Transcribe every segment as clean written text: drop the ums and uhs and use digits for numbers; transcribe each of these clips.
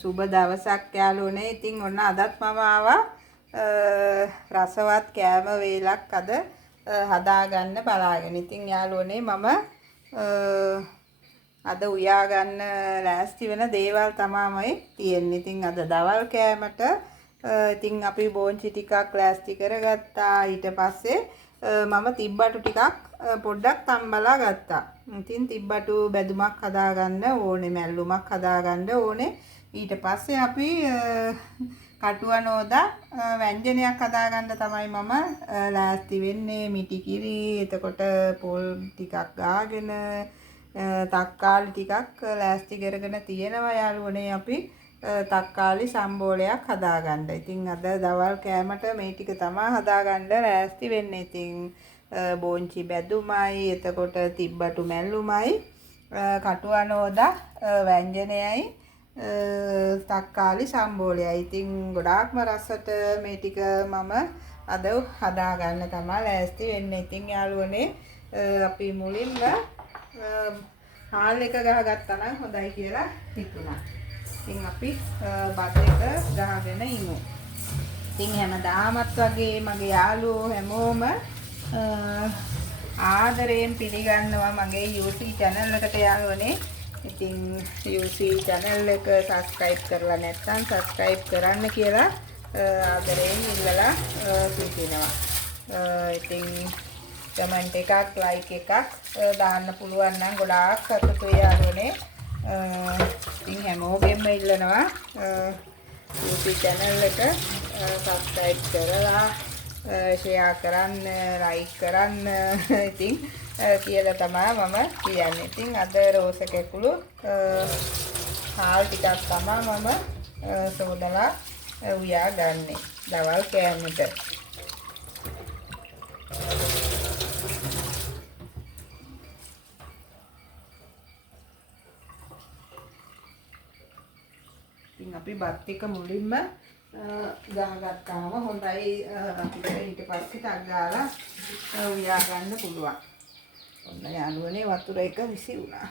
සුබ දවසක් යාළුවනේ. ඉතින් ඔන්න අදත් මම ආවා රසවත් කෑම වේලක් අද හදාගන්න බලාගෙන. ඉතින් යාළුවනේ මම අද උයා ගන්න ලෑස්ති වෙන දේවල් තමයි තියෙන්නේ. ඉතින් අද දවල් කෑමට ඉතින් අපි බෝන්චි ටිකක් ලෑස්ති කරගත්තා. ඊට පස්සේ මම තිබ්බටු ටිකක් පොඩ්ඩක් තම්බලා ගත්තා. ඉතින් තිබ්බටු බැදුමක් හදාගන්න ඕනේ, මැල්ලුමක් හදාගන්න ඕනේ. ඊට පස්සේ අපි කටුවනෝදා ව්‍යංජනයක් හදාගන්න තමයි මම ලෑස්ති වෙන්නේ. මිටි කිරි, එතකොට පොල් ටිකක් ගාගෙන තක්කාලි ටිකක් ලෑස්ති කරගෙන තියෙනවා යාළුවනේ. අපි තක්කාලි සම්බෝලයක් හදාගන්න. ඉතින් අද දවල් කෑමට මේ ටික තමයි හදාගන්න ලෑස්ති වෙන්නේ. ඉතින් බෝන්චි බැදුමයි, එතකොට තිබ්බටු මැල්ලුමයි, කටුවනෝදා ව්‍යංජනයයි, තක්කාලි සම්බෝලයයි. ඉතින් ගොඩාක්ම රසට මේ ටික මම අද හදාගන්න තමයි ලෑස්ති වෙන්නේ. ඉතින් යාළුවනේ අපි මුලින්ම හාල් එක ගහගත්තා නම් හොඳයි කියලා හිතුණා. ඉතින් අපි බත් එක ගහගෙන ඉමු. ඉතින් හැමදාමත් වගේ මගේ යාළුවෝ හැමෝම ආදරයෙන් පිළිගන්නවා මගේ YouTube channel එකට යාළුවනේ. ඉතින් YouTube channel එක subscribe කරලා නැත්නම් subscribe කරන්න කියලා ආදරයෙන් ඉල්ලලා සිටිනවා. ඉතින් කමෙන්ට් එකක්, ලයික් එකක් දාන්න පුළුවන් නම් ගොඩාක් සතුටුයි යාළුවනේ. ඉතින් හැමෝගෙම ඉල්ලනවා YouTube channel එක subscribe කරලා share කරන්න, like කරන්න. ඉතින් කියලා තමයි මම කියන්නේ. ඉතින් අද රෝස කැකුළු හාල් ටිකක් තමයි මම සෝදලා උයා ගන්නෙ දවල් කෑමට. ඉතින් අපි බත් එක මුලින්ම ගාගත්තාම හොඳයි. අපිට ඊට පස්සේ ටක් ගාලා උයා ගන්න පුළුවන්. ඔන්න යාළුවනේ වතුර එක විසි වුණා.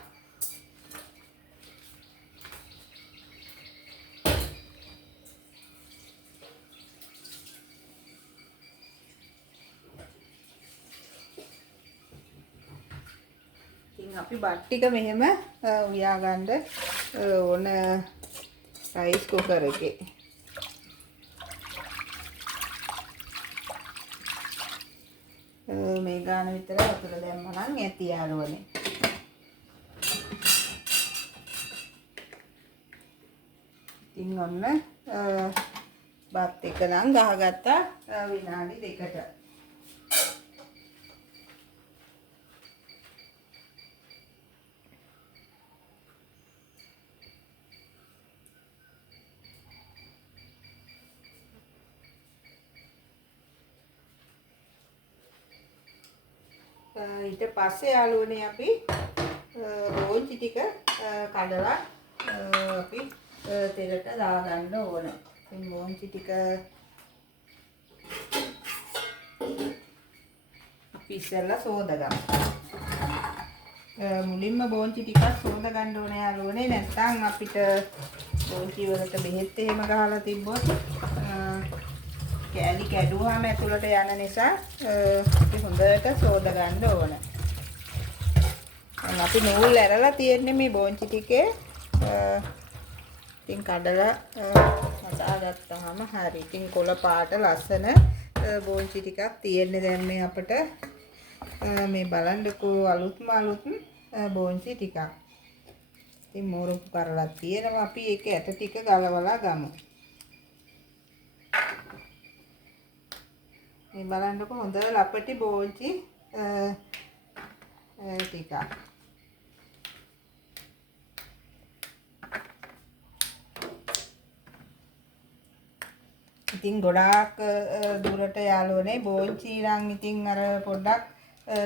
ඉතින් අපි බත් ටික මෙහෙම උයා ගන්න ඕන රයිස් කුකර් එකේ. මේ ගාන විතර වතුර දැම්මම නම් ඇති යාළුවනේ. ඉතින් ඔන්න බත් එක නම් ගහගත්තා විනාඩි 2කට. ඊට පස්සේ යාළුවනේ අපි බෝන්චි ටික කඩලා අපි තෙලට දාගන්න ඕන. ඉතින් බෝන්චි ටික අපි ඉස්සෙල්ලා සෝදගමු. මුලින්ම බෝන්චි ටිකක් සෝද ගන්න ඕනේ යාළුවනේ. නැත්නම් අපිට බෝන්චි වලට බෙහෙත් එහෙම ගහලා තිබ්බොත් කෑලි කැඩුවාම ඇතුළට යන නිසා අපි හොඳට සෝද ගන්න ඕන. අපි නූල් ඇරලා තියෙන්නේ මේ බෝන්චි ටිකේ. ඉතින් කඩලා හදාගත්තාම හරි. ඉතින් කොළ පාට ලස්සන බෝන්චි ටිකක් තියෙන්නේ දැන් මේ අපිට. මේ බලන්නකෝ අලුත් බෝන්චි ටිකක්. ඉතින් මෝරපු කරලා තියෙනවා. අපි ඒක ඇට ටික ගලවලා ගමු. මේ බලන්නකො හොඳ ලපටි බෝන්චි ටිකක්. ඉතින් ගොඩාක් දුරට යාළුවනේ බෝන්චි නම් ඉතින් අර පොඩ්ඩක්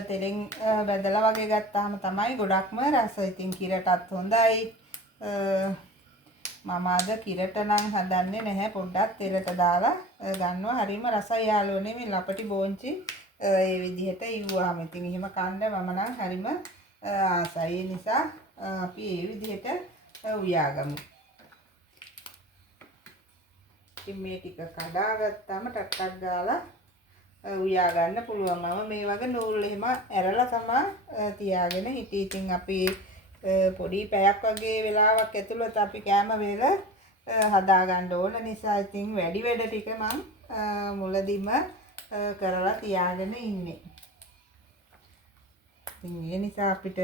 තෙලෙන් බැදලා වගේ ගත්තාම තමයි ගොඩක්ම රස. ඉතින් කිරටත් හොඳයි. මම අද කිරට නම් හදන්නේ නැහැ. පොඩ්ඩක් තෙලට දාලා ගන්නවා. හරිම රසයි යාළුවනේ මේ ලපටි බෝන්චි ඒ විදිහට ඉව්වාම. ඉතින් එහෙම කන්න මම නම් හරිම ආසයි. ඒ නිසා අපි ඒ විදිහට උයාගමු. ඉතින් මේ ටික කඩාගත්තාම ටක් ගාලා උයා ගන්න පුළුවන්. මම මේ වගේ නූල් එහෙම ඇරලා තමයි තියාගෙන හිටියේ. ඉතින් අපි පොඩි පැයක් වගේ වෙලාවක් ඇතුළත අපි කෑම වේල හදා ගන්න ඕන නිසා ඉතින් වැඩි වැඩ ටික මම මුලදිම කරලා තියාගෙන ඉන්නේ. ඉතින් ඒ නිසා අපිට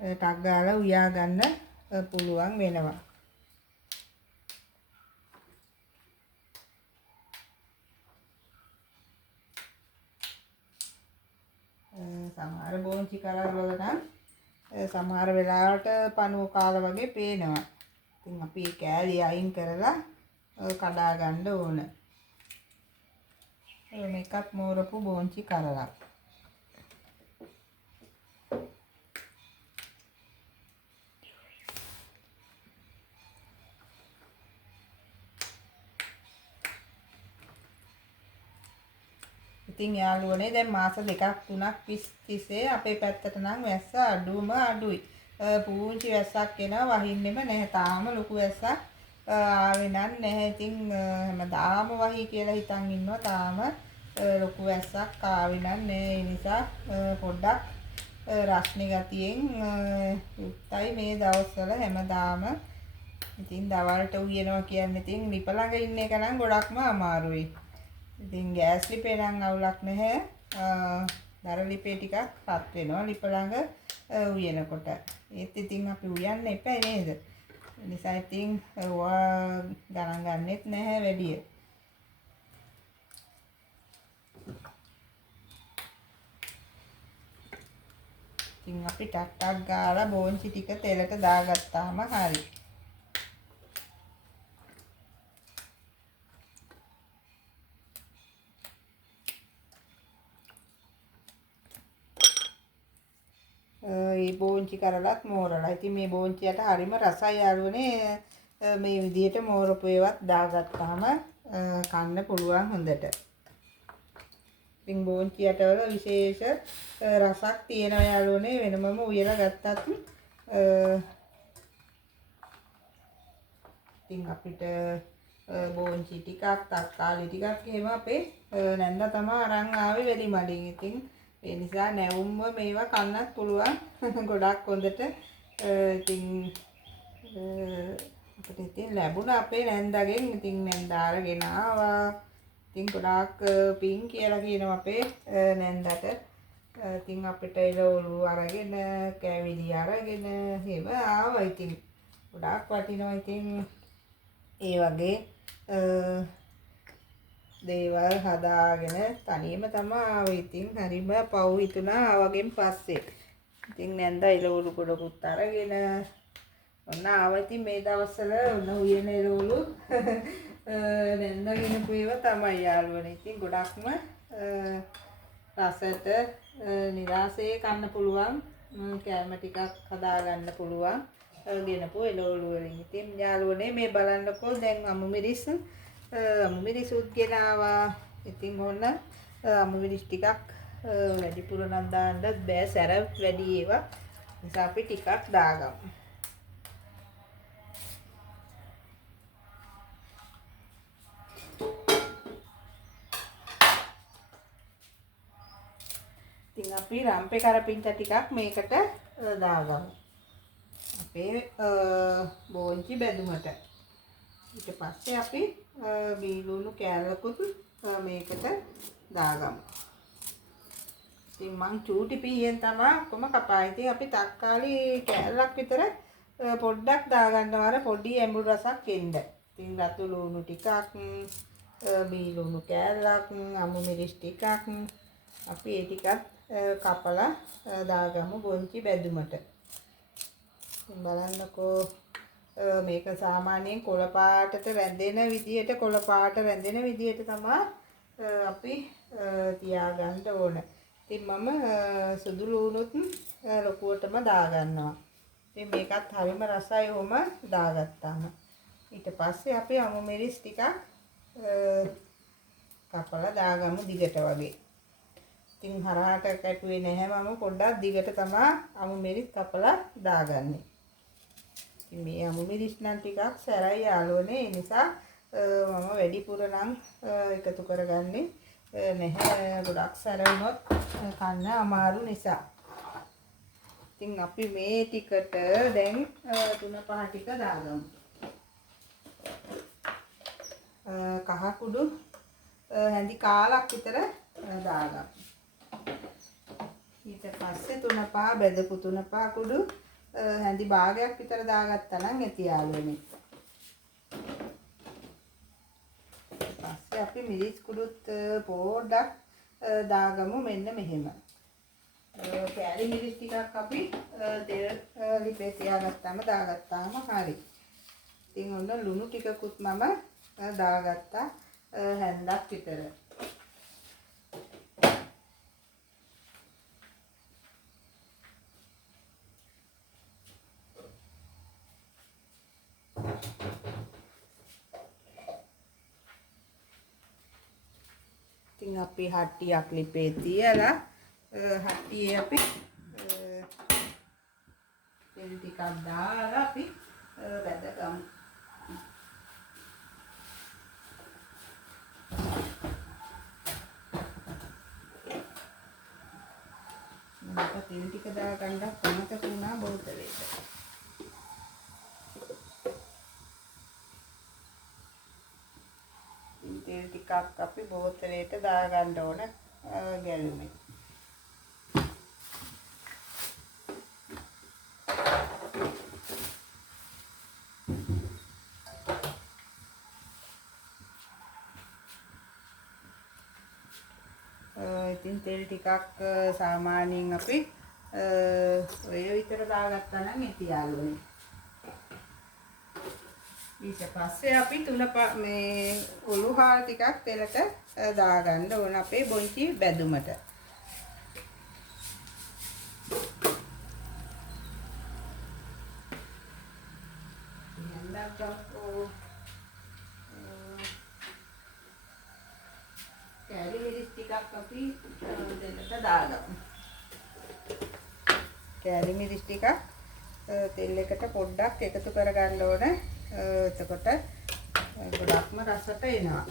ටක් ගාලා උයා ගන්න පුළුවන් වෙනවා. සමහර බෝංචි කරල් වල නම් සමහර වෙලාවට පණුව කාලා වගේ පේනවා. ඉතින් අපි ඒ කෑලි අයින් කරලා කඩා ගන්න ඕන. මේකත් මෝරපු බෝංචි කරලක්. ඉතින් යාළුවනේ දැන් මාස 2ක් 3ක් තිස්සේ අපේ පැත්තට නම් වැස්ස අඩුයි. පුංචි වැස්සක් එනවා වහින්නෙම නැහැ. තාම ලොකු වැස්සක් ආවේ නැහැ. ඉතින් හැමදාම වහී කියලා හිතන් ඉන්නවා. තාම ලොකු වැස්සක් ආවේ නැහැ. ඒ නිසා පොඩ්ඩක් රස්නේ ගතියෙන් යුක්තයි මේ දවස්වල හැමදාම. ඉතින් දවල්ට උයනවා කියන්නේ ඉතින් ලිප ළඟ ඉන්න එක නම් ගොඩක්ම අමාරුයි. ඉතින් ගෑස් ලිපේ නම් අවුලක් නැහැ. දර ලිපේ ටිකක් රත් වෙනවා ලිප ළඟ උයනකොට. ඒත් ඉතින් අපි උයන්න එපා නේද? ඒ නිසා ඉතින් ගණන් ගන්නෙත් නැහැ වැඩිය. ඉතින් අපි ටක් ගාලා බෝංචි ටික තෙලට දාගත්තාම හරි. මේ බෝංචි කරලත් මෝරලා. ඉතින් මේ බෝංචියට හරිම රසයි යාළුවනේ. මේ විදිහට මෝරපු ඒවත් දාගත්තාම කන්න පුළුවන් හොඳට. ඉතින් බෝංචියට වල විශේෂ රසක් තියෙනවා යාළුවනේ. වෙනමම උයලා ගත්තත් ඉතින් අපිට බෝංචි ටිකක් තක්කාලි ටිකක් එහෙම අපේ නැන්දා තමයි අරන් ආවේ වෙලි මඩින්. ඉතින් ඒ නිසා නැවුම්ව මේවා කන්නත් පුළුවන් ගොඩක් හොඳට. ඉතින් අපිට ඉතින් ලැබුණා අපේ නැන්දාගෙන්. ඉතින් නැන්දා අරගෙන ආවා. ඉතින් ගොඩාක් පින් කියලා කියනවා අපේ නැන්දාට. ඉතින් අපිට එළවලු අරගෙන කැවිලි අරගෙන එහෙම ආවා. ඉතින් ගොඩාක් වටිනවා. ඉතින් ඒ වගේ දේවල් හදාගෙන තනියම තමයි ආවේ. ඉතින් හරිම පව් හිතුණා ආවගෙන් පස්සේ. ඉතින් නැන්දා එළවලු පොඩකුත් අරගෙන ඔන්න ආවා. ඉතින් මේ දවස්වල ඔන්න උයන එළවලු නැන්දාගෙන පුයව තමයි යාළුවනේ. ඉතින් ගොඩක්ම රසට නිරාසේ කන්න පුළුවන් කෑම ටිකක් හදාගන්න පුළුවන් ගෙනපු එළවලු වලින්. ඉතින් යාළුවනේ මේ බලන්නකෝ දැන් අමු මිරිසුත් ගෙනාවා. ඉතින් ඕන අමු මිරිස් ටිකක් වැඩිපුර නම් දාන්නත් බෑ සැර වැඩි ඒවා. නිසා අපි ටිකක් දාගමු. ඉතින් අපි රම්පේ කරපිංචා ටිකක් මේකට දාගමු. අපේ බෝංචි බැදුමට. ඊට පස්සේ අපි බීලුණු කෑල්ලකුත් මේකට දාගමු. ඉතින් මං චූටි පීයෙන් තමයි කොම කපා. ඉතින් අපි තක්කාලි කෑල්ලක් විතර පොඩ්ඩක් දාගන්න වර පොඩි ඇඹුල් රසක් එන්න. ඉතින් රතු ලුණු ටිකක්, බීලුණු කෑල්ලක්, අමු මිරිස් ටිකක් අපි ඒ ටිකත් කපලා දාගමු බෝංචි බැදුමට. ඉතින් බලන්නකෝ මේක සාමාන්‍යයෙන් කොළ පාටට රැඳෙන විදියට තමයි අපි තියාගන්න ඕන. ඉතින් මම සුදු ලුණුත් ලොකුවටම දාගන්නවා. ඉතින් මේකත් හරිම රසයි ඔහොම දාගත්තාම. ඊට පස්සේ අපි අමු මිරිස් ටිකක් කපලා දාගමු දිගට වගේ. ඉතින් හරහාට කැටුවේ නැහැ. මම පොඩ්ඩක් දිගට තමයි අමු මිරිස් කපලා දාගන්නේ. මේ අමු මිරිස් නම් ටිකක් සැරයි යාළුවනේ. ඒ නිසා මම වැඩිපුර නම් එකතු කරගන්නේ නැහැ. ගොඩක් සැර වුණොත් කන්න අමාරු නිසා. ඉතින් අපි මේ ටිකට දැන් 3-5 ටික දාගමු. කහ කුඩු හැඳි කාලක් විතර දාගමු. ඊට පස්සේ 3-5 බෙදපු 3-5 කුඩු හැඳි භාගයක් විතර දාගත්තා නම් ඇති යාළුවනේ. පස්සේ අපි මිරිස් කුඩුත් පොඩ්ඩක් දාගමු මෙන්න මෙහෙම. කෑලි මිරිස් ටිකක් අපි තෙල් ලිපේ තියාගත්තාම දාගත්තාම හරි. ඉතින් ඔන්න ලුණු ටිකකුත් මම දාගත්තා හැන්දක් විතර. ඉතින් අපි හට්ටියක් ලිපේ තියලා හට්ටියේ අපි තෙල් ටිකක් දාලා අපි බැදගමු. මට තෙල් ටික දාගන්න අමතක වුණා බෝතලෙට. තෙල් ටිකක් අපි බෝතලෙට දාගන්න ඕන ගැලුමේ. ඉතින් තෙල් ටිකක් සාමාන්‍යයෙන් අපි ඔය විතර දාගත්තා නම් ඇති යාළුවනේ. ඊට පස්සේ අපි මේ උළු හාල් ටිකක් තෙලට දාගන්න ඕන අපේ බොන්චි බැදුමට. කෑලි මිරිස් ටිකක් අපි තෙලට දාගමු. කෑලි මිරිස් ටිකක් තෙල් එකට පොඩ්ඩක් එකතු කරගන්න ඕන. එතකොට ගොඩක්ම රසට එනවා.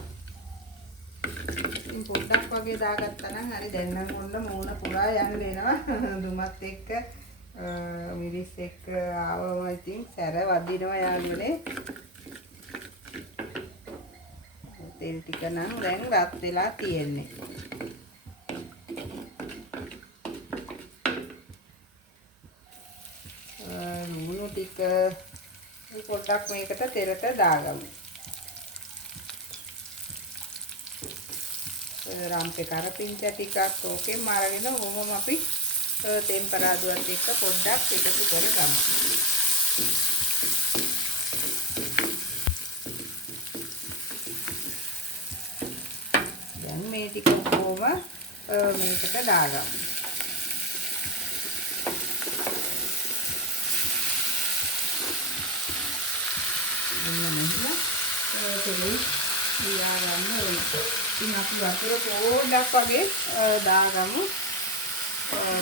ඉතින් පොඩ්ඩක් වගේ දාගත්තා නම් හරි. දැන් නම් ඔන්න මූණ පුරා යන්න වෙනවා. දුමත් එක්ක මිරිස් එක්ක ආවම ඉතින් සැර වදිනවා යාළුවනේ. තෙල් ටික නම් දැන් රත් වෙලා තියෙන්නේ. ලුණු ටික පොඩ්ඩක් මේකට තෙලට දාගමු. රම්පේ කරපිංච ටිකක් ඕකෙම අරගෙන ඕමම අපි ටෙම්පරාදුවත් එක්ක පොඩ්ඩක් එකතු කරගමු. දැන් මේ ටික කොහොම මේකට දාගමු. ඉතින් අපි වතුර පොඩ්ඩක් වගේ දාගමු.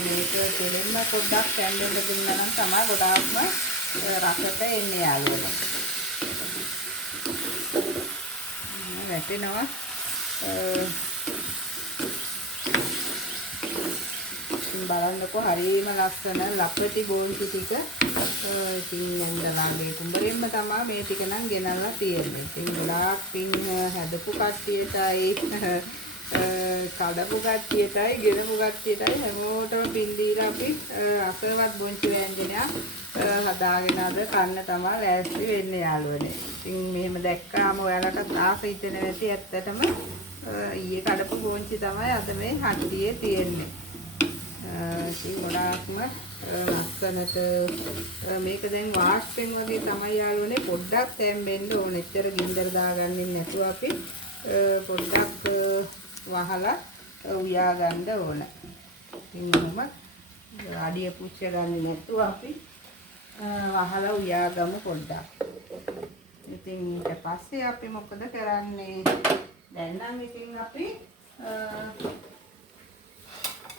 මේක තෙලෙන්ම පොඩ්ඩක් කැඳෙන්න දුන්නා නම් තමයි ගොඩාක්ම රසට එන්නේ යාළුවනේ. වැටෙනවා. බලන්නකො හරිම ලස්සන ලපටි බෝන්චි ටික. ඉතින් නන්දලාගේ කුඹරෙන්ම තමයි මේ ටික නම් ගෙනල්ලා තියෙන්නේ. ඉතින් ගොඩාක් පින් හැදපු කට්ටියටයි කඩපු කට්ටියටයි ගෙනපු කට්ටියටයි හැමෝටම පින් දීලා අපි අසවත් බොන්චි ව්‍යංජනයක් හදාගෙන අද කන්න තමයි ලෑස්ති වෙන්නේ යාළුවනේ. ඉතින් මෙහෙම දැක්කාම ඔයාලට ආස හිතෙන්නේ නැති ඇත්තටම ඊයේ කඩපු බොන්චි තමයි අද මේ හට්ටියේ තියෙන්නේ. ඉතින් ගොඩාක්ම ලස්සනට මේක දැන් වාෂ් පෙන් වගේ තමයි යාළුවනේ පොඩ්ඩක් තැම්බෙන්න ඕනේ. එච්චර ගින්දර දාගන්නේ නැතුව අපි පොඩ්ඩක් වහලා උයා ගන්න ඕන. ඉතින් මොහොම අඩිය පුච්ච ගන්නේ නැතුව අපි වහලා උයා ගමු පොඩ්ඩක්. ඉතින් ඊට පස්සේ අපි මොකද කරන්නේ? දැන් නම් ඉතින් අපි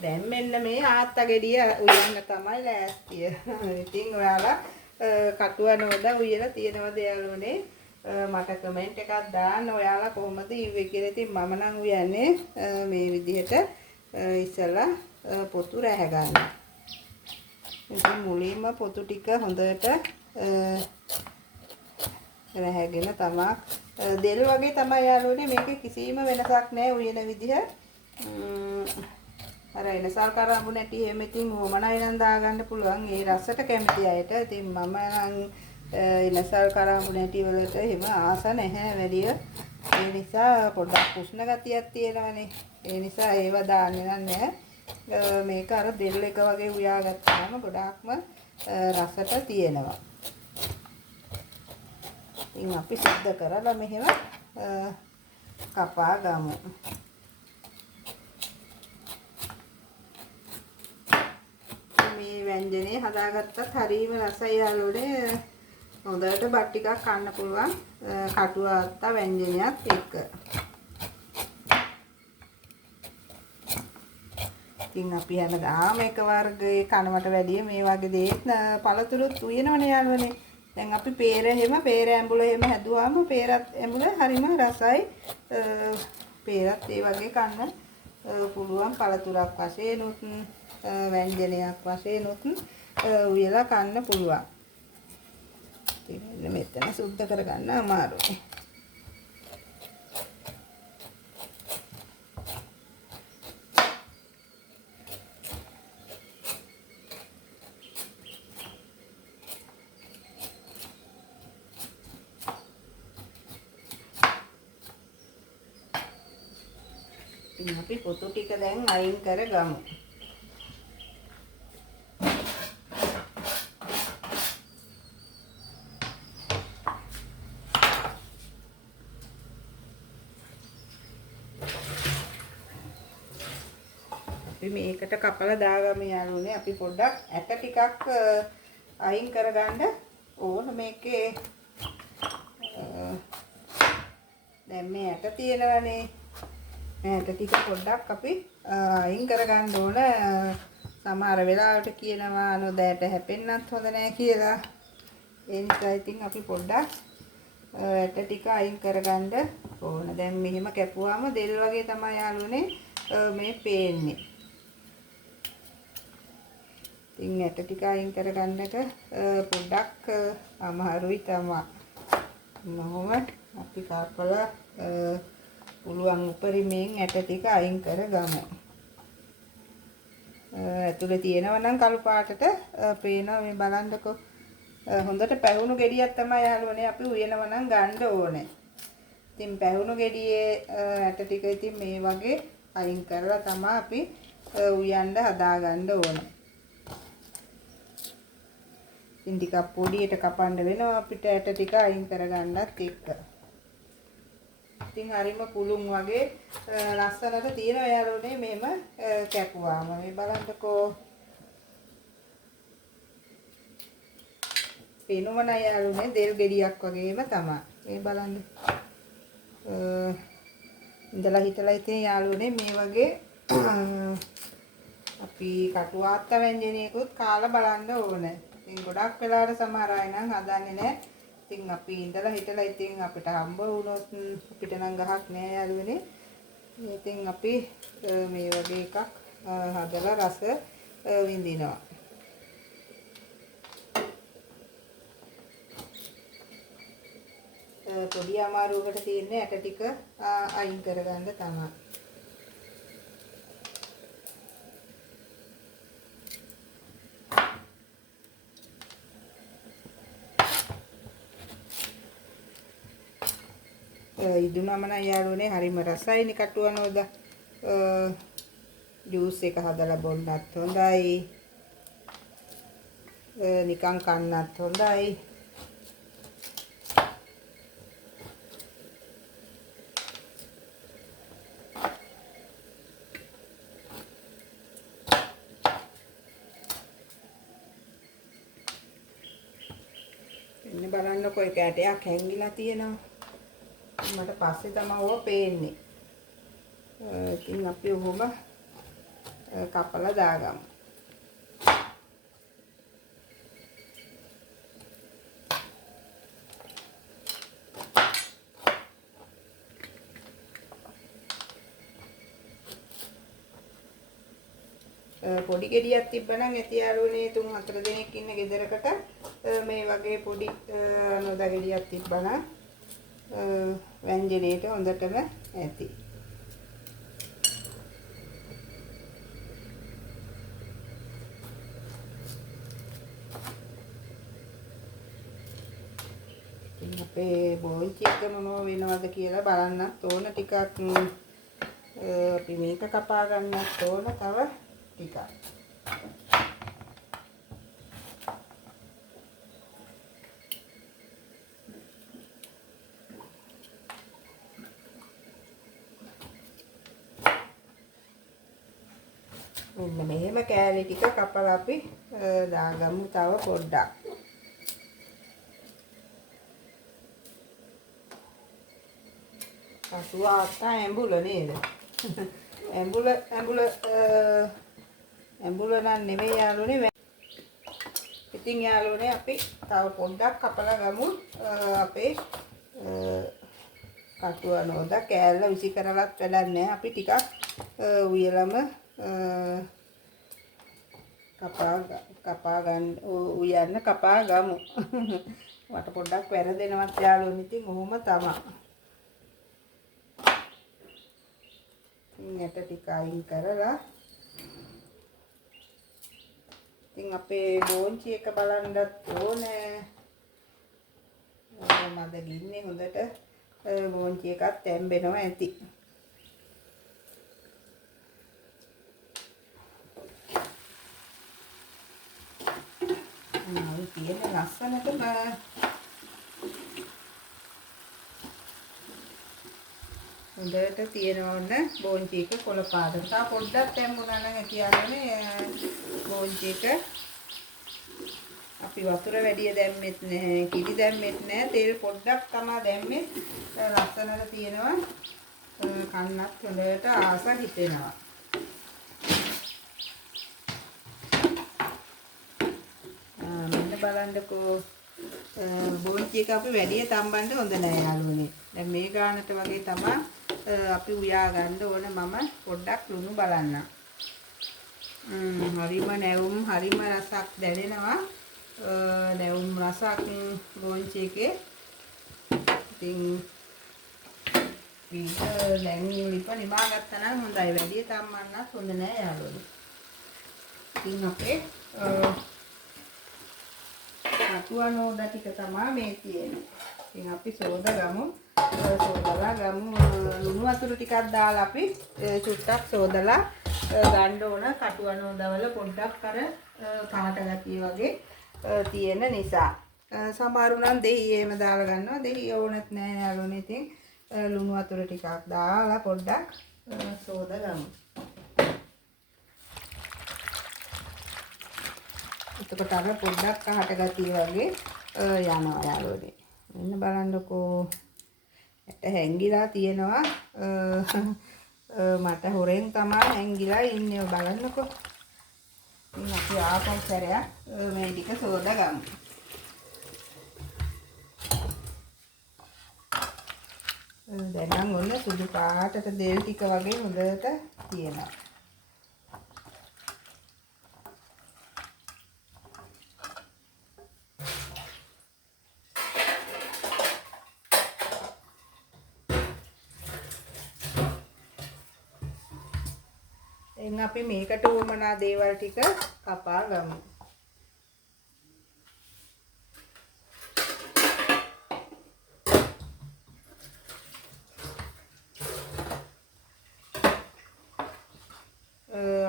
දැන් මෙන්න මේ ආත්ත ගෙඩිය උයන්න තමයි ලෑස්තිය. ඉතින් ඔයාලා කටුව නෝද උයලා තියෙනවද යාළුවනේ? මට කමෙන්ට් එකක් දාන්න ඔයාලා කොහොමද ඉුවේ කියලා. ඉතින් මම නම් උයන්නේ මේ විදිහට ඉස්සලා පොතු රැහැ ගන්න. ඉතින් මුලින්ම පොතු ටික හොඳට රැහැගෙන තමයි දෙල් වගේ තමයි යාළුවනේ. මේකේ කිසිම වෙනසක් නැහැ උයන විදිහ. අර එනසල් කරාඹු නැටි එහෙම ඉතින් ඕමනයි නම් දාගන්න පුළුවන් ඒ රසට කැමති අයට. ඉතින් මම නම් එනසල් කරාඹු නැටි වලට එහෙම ආස නැහැ වැඩිය. ඒ නිසා පොඩ්ඩක් කුෂ්ණ ගතියක් තියෙනවනේ. ඒ නිසා ඒව දාන්නේ නැහැ. මේක අර දෙල් එක වගේ උයා ගත්තාම ගොඩාක්ම රසට තියෙනවා. ඉතින් අපි සුද්ධ කරලා මෙහෙම කපා ගමු. මේ ව්‍යංජනේ හදාගත්තත් හරියම රසයි යාළුවනේ. හොඳට බත් ටිකක් කන්න පුළුවන් කටුවාත්ත ව්‍යංජනයත් එක්ක. ඉතින් අපි හැමදාම එක වර්ගයේ කනවට වැඩිය මේ වගේ දේත් පළතුරුත් උයනවනේ යාළුවනේ. දැන් අපි පේර ඇඹුල එහෙම හැදුවාම පේරත් ඇඹුල හරිම රසයි. පේරත් ඒ වගේ කන්න පුළුවන් පළතුරක් වශයෙන් උත් ව්‍යංජනයක් වශයෙන් උත් උයලා කන්න පුළුවන්. ඉතින් මෙතන සුද්ධ කරගන්න අමාරුයි. ඉතින් අපි පොතු ටික දැන් අයින් කරගමු. අපි මේකට කපලා දාගමු යාළුවනේ. අපි පොඩ්ඩක් ඇට ටිකක් අයින් කරගන්න ඕන මේකේ. දැන් මේ ඇට තියෙනවනේ. ඇට ටික පොඩ්ඩක් අපි අයින් කරගන්න ඕන. සමහර වෙලාවට කියනවා නොදැට හැපෙන්නත් හොඳ නැහැ කියලා. ඒ නිසා ඉතින් අපි පොඩ්ඩක් ඇට ටික අයින් කරගන්න ඕන. දැන් මෙහෙම කැපුවාම දෙල් වගේ තමයි යාළුවනේ මේ පේන්නේ. ඉතින් ඇට ටික අයින් කරගන්නට පොඩ්ඩක් අමාරුයි තමයි. මොහොම අපි කපලා පුළුවන් උපරිමයෙන් ඇට ටික අයින් කරගමු. ඇතුලේ තියෙනවා නම් කළු පාටට පේනවා මේ බලන්නකො. හොඳට පැහුණු ගෙඩියක් තමයි යාළුවනේ අපි උයනවා නම් ගන්න ඕනේ. ඉතින් පැහුණු ගෙඩියේ ඇට ටික ඉතින් මේ වගේ අයින් කරලා තමයි අපි උයන්න හදාගන්න ඕනේ. ඉතින් ටිකක් පොඩියට කපන්න වෙනවා අපිට ඇට ටික අයින් කරගන්නත් එක්ක. ඉතින් හරිම කුළුම් වගේ ලස්සනට තියෙනවා යාළුවනේ මෙහෙම කැපුවාම. මේ බලන්නකෝ. පේනවම නෑ යාළුවනේ දෙල් ගෙඩියක් වගේම තමයි. මේ බලන්න. ඉඳලා හිටලා ඉතින් යාළුවනේ මේ වගේ අපි කටුවාත්ත ව්‍යංජනයකුත් කාලා බලන්න ඕනේ. ඉතින් ගොඩක් වෙලාවට සමහර අය නම් හදන්නේ නැහැ. ඉතින් අපි ඉඳලා හිටලා ඉතින් අපිට හම්බ වුණොත් අපිට නම් ගහක් නෑ යාළුවනේ. ඉතින් අපි මේ වගේ එකක් හදලා රස විඳිනවා. පොඩි අමාරුවකට තියෙන්නේ ඇට ටික අයින් කරගන්න තමයි. ඉදුනම නම් යාළුවනේ හරිම රසයිනේ කටුවනෝද. ජූස් එක හදලා බොන්නත් හොඳයි. නිකන් කන්නත් හොඳයි. එන්න බලන්නකො එක ඇටයක් හැංගිලා තියෙනවා. මට පස්සේ තමයි ඕක පේන්නේ. ඉතින් අපි ඔහොම කපලා දාගමු. පොඩි ගෙඩියක් තිබ්බනම් ඇති යාළුවනේ 3-4 දෙනෙක් ඉන්න ගෙදරකට මේ වගේ පොඩි අනෝදා ගෙඩියක් තිබ්බනම් ව්‍යංජනයේට හොඳටම ඇති. අපේ බෝන්චි එක මොනව වෙනවද කියලා බලන්නත් ඕන ටිකක්. අපි මේක කපා ගන්නත් ඕන තව ටිකක්. මෙන්න මෙහෙම කෑලි ටික කපලා අපි දාගමු තව පොඩ්ඩක්. කටුවා අත්තා ඇඹුල නේද? ඇඹුල නම් නෙමෙයි යාළුවනේ. ඉතින් යාළුවනේ අපි තව පොඩ්ඩක් කපලා ගමු අපේ කටුවා නෝදා කෑල්ල විසි කරලත් වැඩක් නැහැ. අපි ටිකක් උයලම කපා ගමු. මට පොඩ්ඩක් වැරදෙනවත් යාළුවනේ. ඉතින් ඔහොම තමයි. යට ටික අයින් කරලා ඉතින් අපේ බෝන්චි එක බලන්නත් ඕනේ. මද ගින්නේ හොඳට බෝන්චි එකත් තැම්බෙනවා ඇති. තියෙන ලස්සනටම හොඳට තියෙනවා ඔන්න බෝන්චි එක කොළ පාටට. තව පොඩ්ඩක් තැම්බුණා නම් කියන්නේ බෝන්චි එක අපි වතුර වැඩිය දැම්මෙත් නැහැ, කිරි දැම්මෙත් නැහැ, තෙල් පොඩ්ඩක් තමයි දැම්මේ. ලස්සනට තියෙනවා. කන්නත් හොඳට ආස හිතෙනවා. මෙන්න බලන්නකෝ බෝන්චි එක අපි වැඩිය තම්බන්න හොඳ නැහැ යාළුවනේ. දැන් මේ ගානට වගේ තමයි අපි උයා ගන්න ඕන. මම පොඩ්ඩක් ලුණු බලන්නම්. හරිම නැවුම් හරිම රසක් දැනෙනවා. නැවුම් රසක් බෝන්චි එකේ. ඉතින් දැන් ලිප නිමා ගත්තා නම් හොඳයි. වැඩිය තම්බන්නත් හොඳ නැහැ යාළුවනේ. ඉතින් අපේ කටුවා නෝදා ටික තමයි මේ තියෙන්නේ. ඉතින් අපි සෝදගමු. සෝදලා ගමු. ලුණු වතුර ටිකක් දාලා අපි චුට්ටක් සෝදලා ගන්න ඕන. කටුවා නෝදාවල පොඩ්ඩක් අර කාට ගතිය වගේ තියෙන නිසා. සමහරු නම් දෙහි එහෙම දාලා ගන්නවා. දෙහි ඕනෙත් නැහැ යාළුවනේ. ඉතින් ලුණු වතුර ටිකක් දාලා පොඩ්ඩක් සෝදගමු. එතකොට අර පොඩ්ඩක් කහට ගතිය වගේ යනවා යාළුවනේ. මෙන්න බලන්නකෝ. ඇට හැංගිලා තියෙනවා. මට හොරෙන් තමයි හැංගිලා ඉන්නේ බලන්නකෝ. ඉතින් අපි ආපහු සැරයක් මේ ටික සෝදාගමු. දැන් නම් ඔන්න සුදු පාටට දෙල් ටික වගේ හොඳට තියෙනවා. දැන් අපි මේකට උවමනා දේවල් ටික කපා ගමු.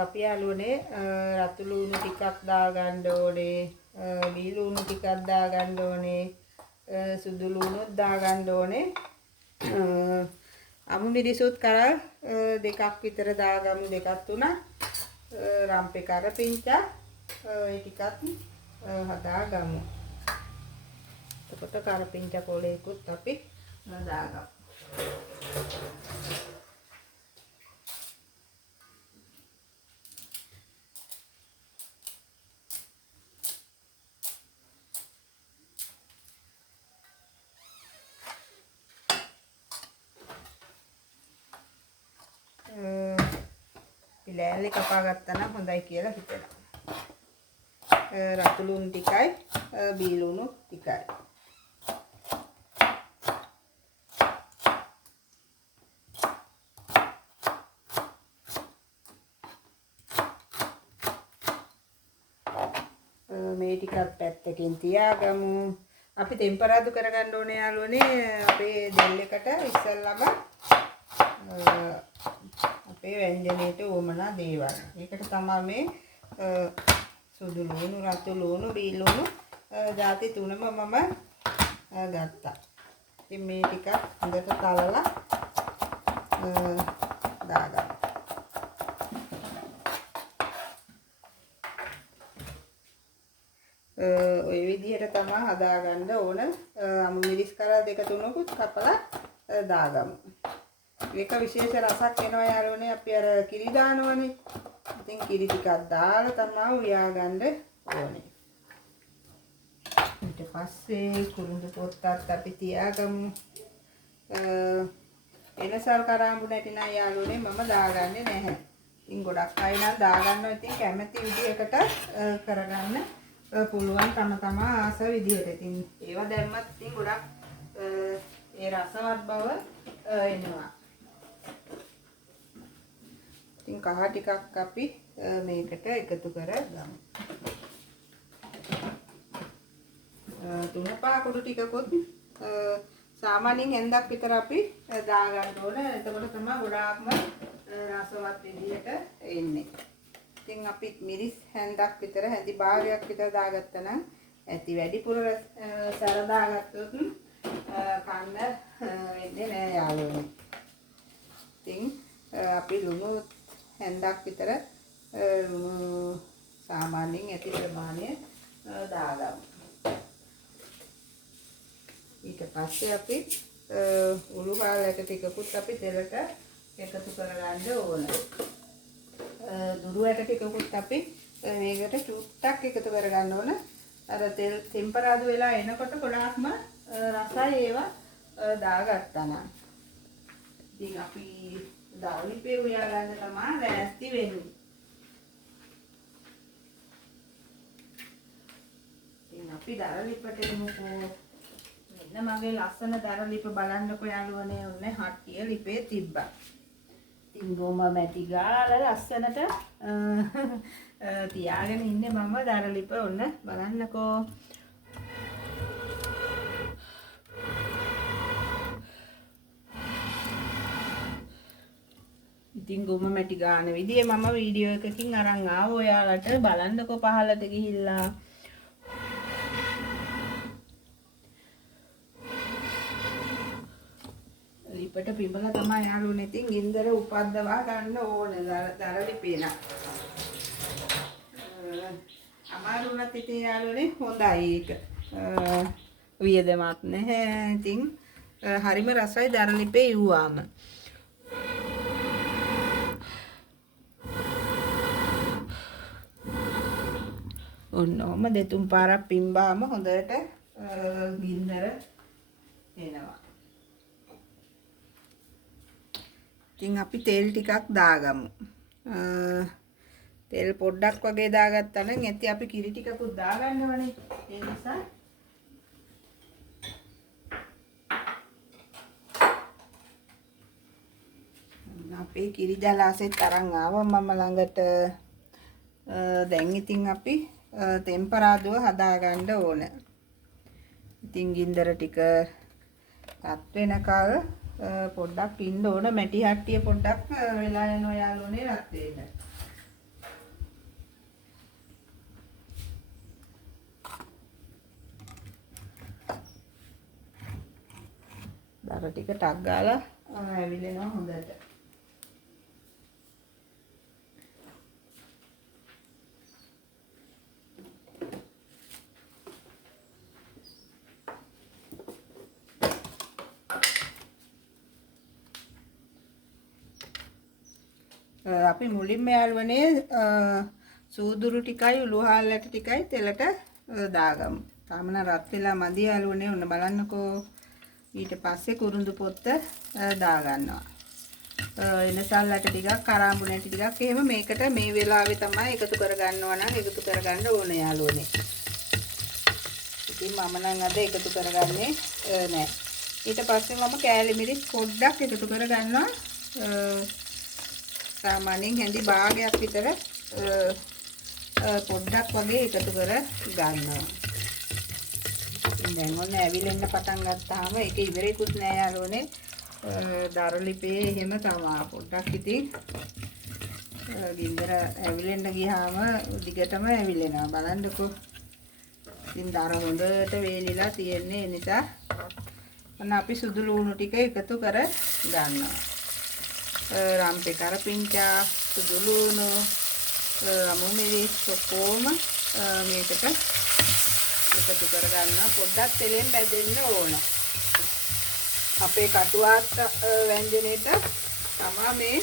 අපි යාළුවනේ රතු ලුණු ටිකක් දාගන්න ඕනේ. ලී ලුණු ටිකක් දාගන්න ඕනේ. සුදු ලුණුත් දාගන්න ඕනේ. අමු මිරිසුත් කරල් දෙකක් විතර දාගමු. දෙකක් තුනක් රම්පේ කරපිංචා ඒ ටිකත් හදාගමු. එතකොට කරපිංචා කොලේකුත් අපි දාගමු. ලෑල්ලේ කපා ගත්තා නම් හොඳයි කියලා හිතෙනවා. රතු ලුණු ටිකයි බීලුණු ටිකයි. මේ ටිකත් පැත්තකින් තියාගමු. අපි ටෙම්පරාදු කරගන්න ඕනේ යාළුවනේ අපේ දෙල් එකට ඉස්සෙල්ලම අපේ ව්‍යංජනයේට උවමනා දේවල්. ඒකට තමයි මේ සුදු ලුණු, රතු ලුණු, බීලුණු ಜಾති තුනම මම ගත්තා. ඉතින් මේ ටික හොඳට තලලා දාගන්න. ඔය විදිහට තමයි හදාගන්න ඕන. අමු මිරිස් කරා දෙක තුනකුත් කපලා දාගමු. ඒක විශේෂ රසක් එනවා යාළුවනේ. අපි අර කිරි දානවනේ. ඉතින් කිරි ටිකක් දාලා තමයි උයාගන්න ඕනේ. ඊට පස්සේ කුරුඳු පොත්තත් අපි තියාගමු. එනසල් කරාඹු නැති නම් යාළුවනේ මම දාගන්නේ නැහැ. ඉතින් ගොඩක් අය නම් දාගන්නවා. ඉතින් කැමැති විදිහකට කරගන්න පුළුවන් තම ආස විදිහට. ඉතින් ඒවා දැම්මත් ඉතින් ගොඩක් ඒ රසවත් බව එනවා. ඉතින් කහ ටිකක් අපි මේකට එකතු කරගමු. තුන පහ කුඩු ටිකකුත් සාමාන්‍යයෙන් හෙන්දක් විතර අපි දාගන්න ඕන. එතකොට තමයි ගොඩාක්ම රසවත් විදිහට එන්නේ. ඉතින් අපි මිරිස් හැන්දක් විතර හැඳි භාගයක් විතර දාගත්තා නම් ඇති. වැඩිපුර සැර දාගත්තොත් කන්න වෙන්නේ නෑ යාළුවනේ. ඉතින් අපි ලුණු හැන්දක් විතර ලුණු සාමාන්‍යයෙන් ඇති ප්‍රමාණය දාගමු. ඊට පස්සේ අපි උළුහාලට ටිකකුත් අපි තෙලට එකතු කරගන්න ඕන. දුරු ඇට ටිකකුත් අපි මේකට චුට්ටක් එකතු කරගන්න ඕන. අර තෙල් ටෙම්පරාදු වෙලා එනකොට ගොඩාක්ම රසයි ඒවා දාගත්තා නම්. ඉතින් අපි දවල්පේ උයා ගන්න තමයි ලෑස්ති වෙන්නේ. ඉතින් අපි දරලිපට එමුකෝ. මෙන්න මගේ ලස්සන දරලිප බලන්නකෝ යාළුවනේ. ඔන්නේ හට්ටිය ලිපේ තිබ්බා. ඉතින් ගොම මැටි ගාලා ලස්සනට තියාගෙන ඉන්නේ මම දරලිප. ඔන්න බලන්නකෝ. ඉතින් ගොම මැටි ගාන විදිය මම වීඩියෝ එකකින් අරන් ආව ඔයාලට බලන්නකෝ පහලට ගිහිල්ලා. ලිපට පිඹලා තමයි යාළුවනේ. ඉතින් ගින්දර උපද්දවා ගන්න ඕනේ දරලිපේ නම්. අමාරුණත් ඉතින් යාළුවනේ හොඳයි ඒක. වියදමක් නැහැ. ඉතින් හරිම රසයි දරලිපේ යුවාම. ඔන්නෝම දෙතුන් පාරක් පිම්බාම හොඳට ගින්දර එනවා. ඉතින් අපි තෙල් ටිකක් දාගමු. තෙල් පොඩ්ඩක් වගේ දාගත්තා නම් ඇති. අපි කිරි ටිකකුත් දාගන්නවනේ. ඒ නිසා අපේ කිරි ජලාසෙත් අරන් ආවා මම ළඟට. දැන් ඉතින් අපි ටෙම්පරාදුව හදාගන්න ඕන. ඉතින් ගින්දර ටික රත් වෙනකල් පොඩ්ඩක් ඉන්න ඕන. මැටි හට්ටිය පොඩ්ඩක් වෙලා යනවා යාළුවනේ රත් වෙන්න. දර ටික ටක් ගාලා ඇවිලෙනවා හොඳට. අපි මුලින්ම යාළුවනේ සූදුරු ටිකයි උළුහාල් ඇට ටිකයි තෙලට දාගමු. තාමන රත් වෙලා මදි යාළුවනේ. ඔන්න බලන්නකෝ. ඊට පස්සේ කුරුඳු පොත්ත දාගන්නවා. එන සල්ලට ටිකක් කරාඹු නැටි ටිකක් එහෙම මේකට මේ වෙලාවේ තමයි එකතු කරගන්නවා නම් එකතු කරගන්න ඕන යාළුවනේ. ඉතින් මම නම් අද එකතු කරගන්නේ නැහැ. ඊට පස්සේ මම කෑලි මිරිස් පොඩ්ඩක් එකතු කරගන්නවා. සාමාන්‍යයෙන් හැඳි භාගයක් විතර පොඩ්ඩක් වගේ එකතු කර ගන්නවා. දැන් ඔන්න ඇවිලෙන්න පටන් ගත්තාම ඒක ඉවරෙකුත් නෑ යාළුවනේ. දරලිපේ එහෙම තමයි පොඩ්ඩක් ඉතින් ගින්දර ඇවිලෙන්න ගියාම දිගටම ඇවිලෙනවා. බලන්නකෝ. ඉතින් දර හොඳට වේලිලා තියෙන්නේ. ඒ නිසා ඔන්න අපි සුදු ලුණු ටික එකතු කර ගන්නවා. රම්පේ කරපිංචා, සුදු ලුණු, අමු මිරිස් ඔක්කොම මේකට එකතු කර ගන්නවා. පොඩ්ඩක් තෙලෙන් බැදෙන්න ඕන. අපේ කටුවාත් ව්‍යංජනෙට තමයි මේ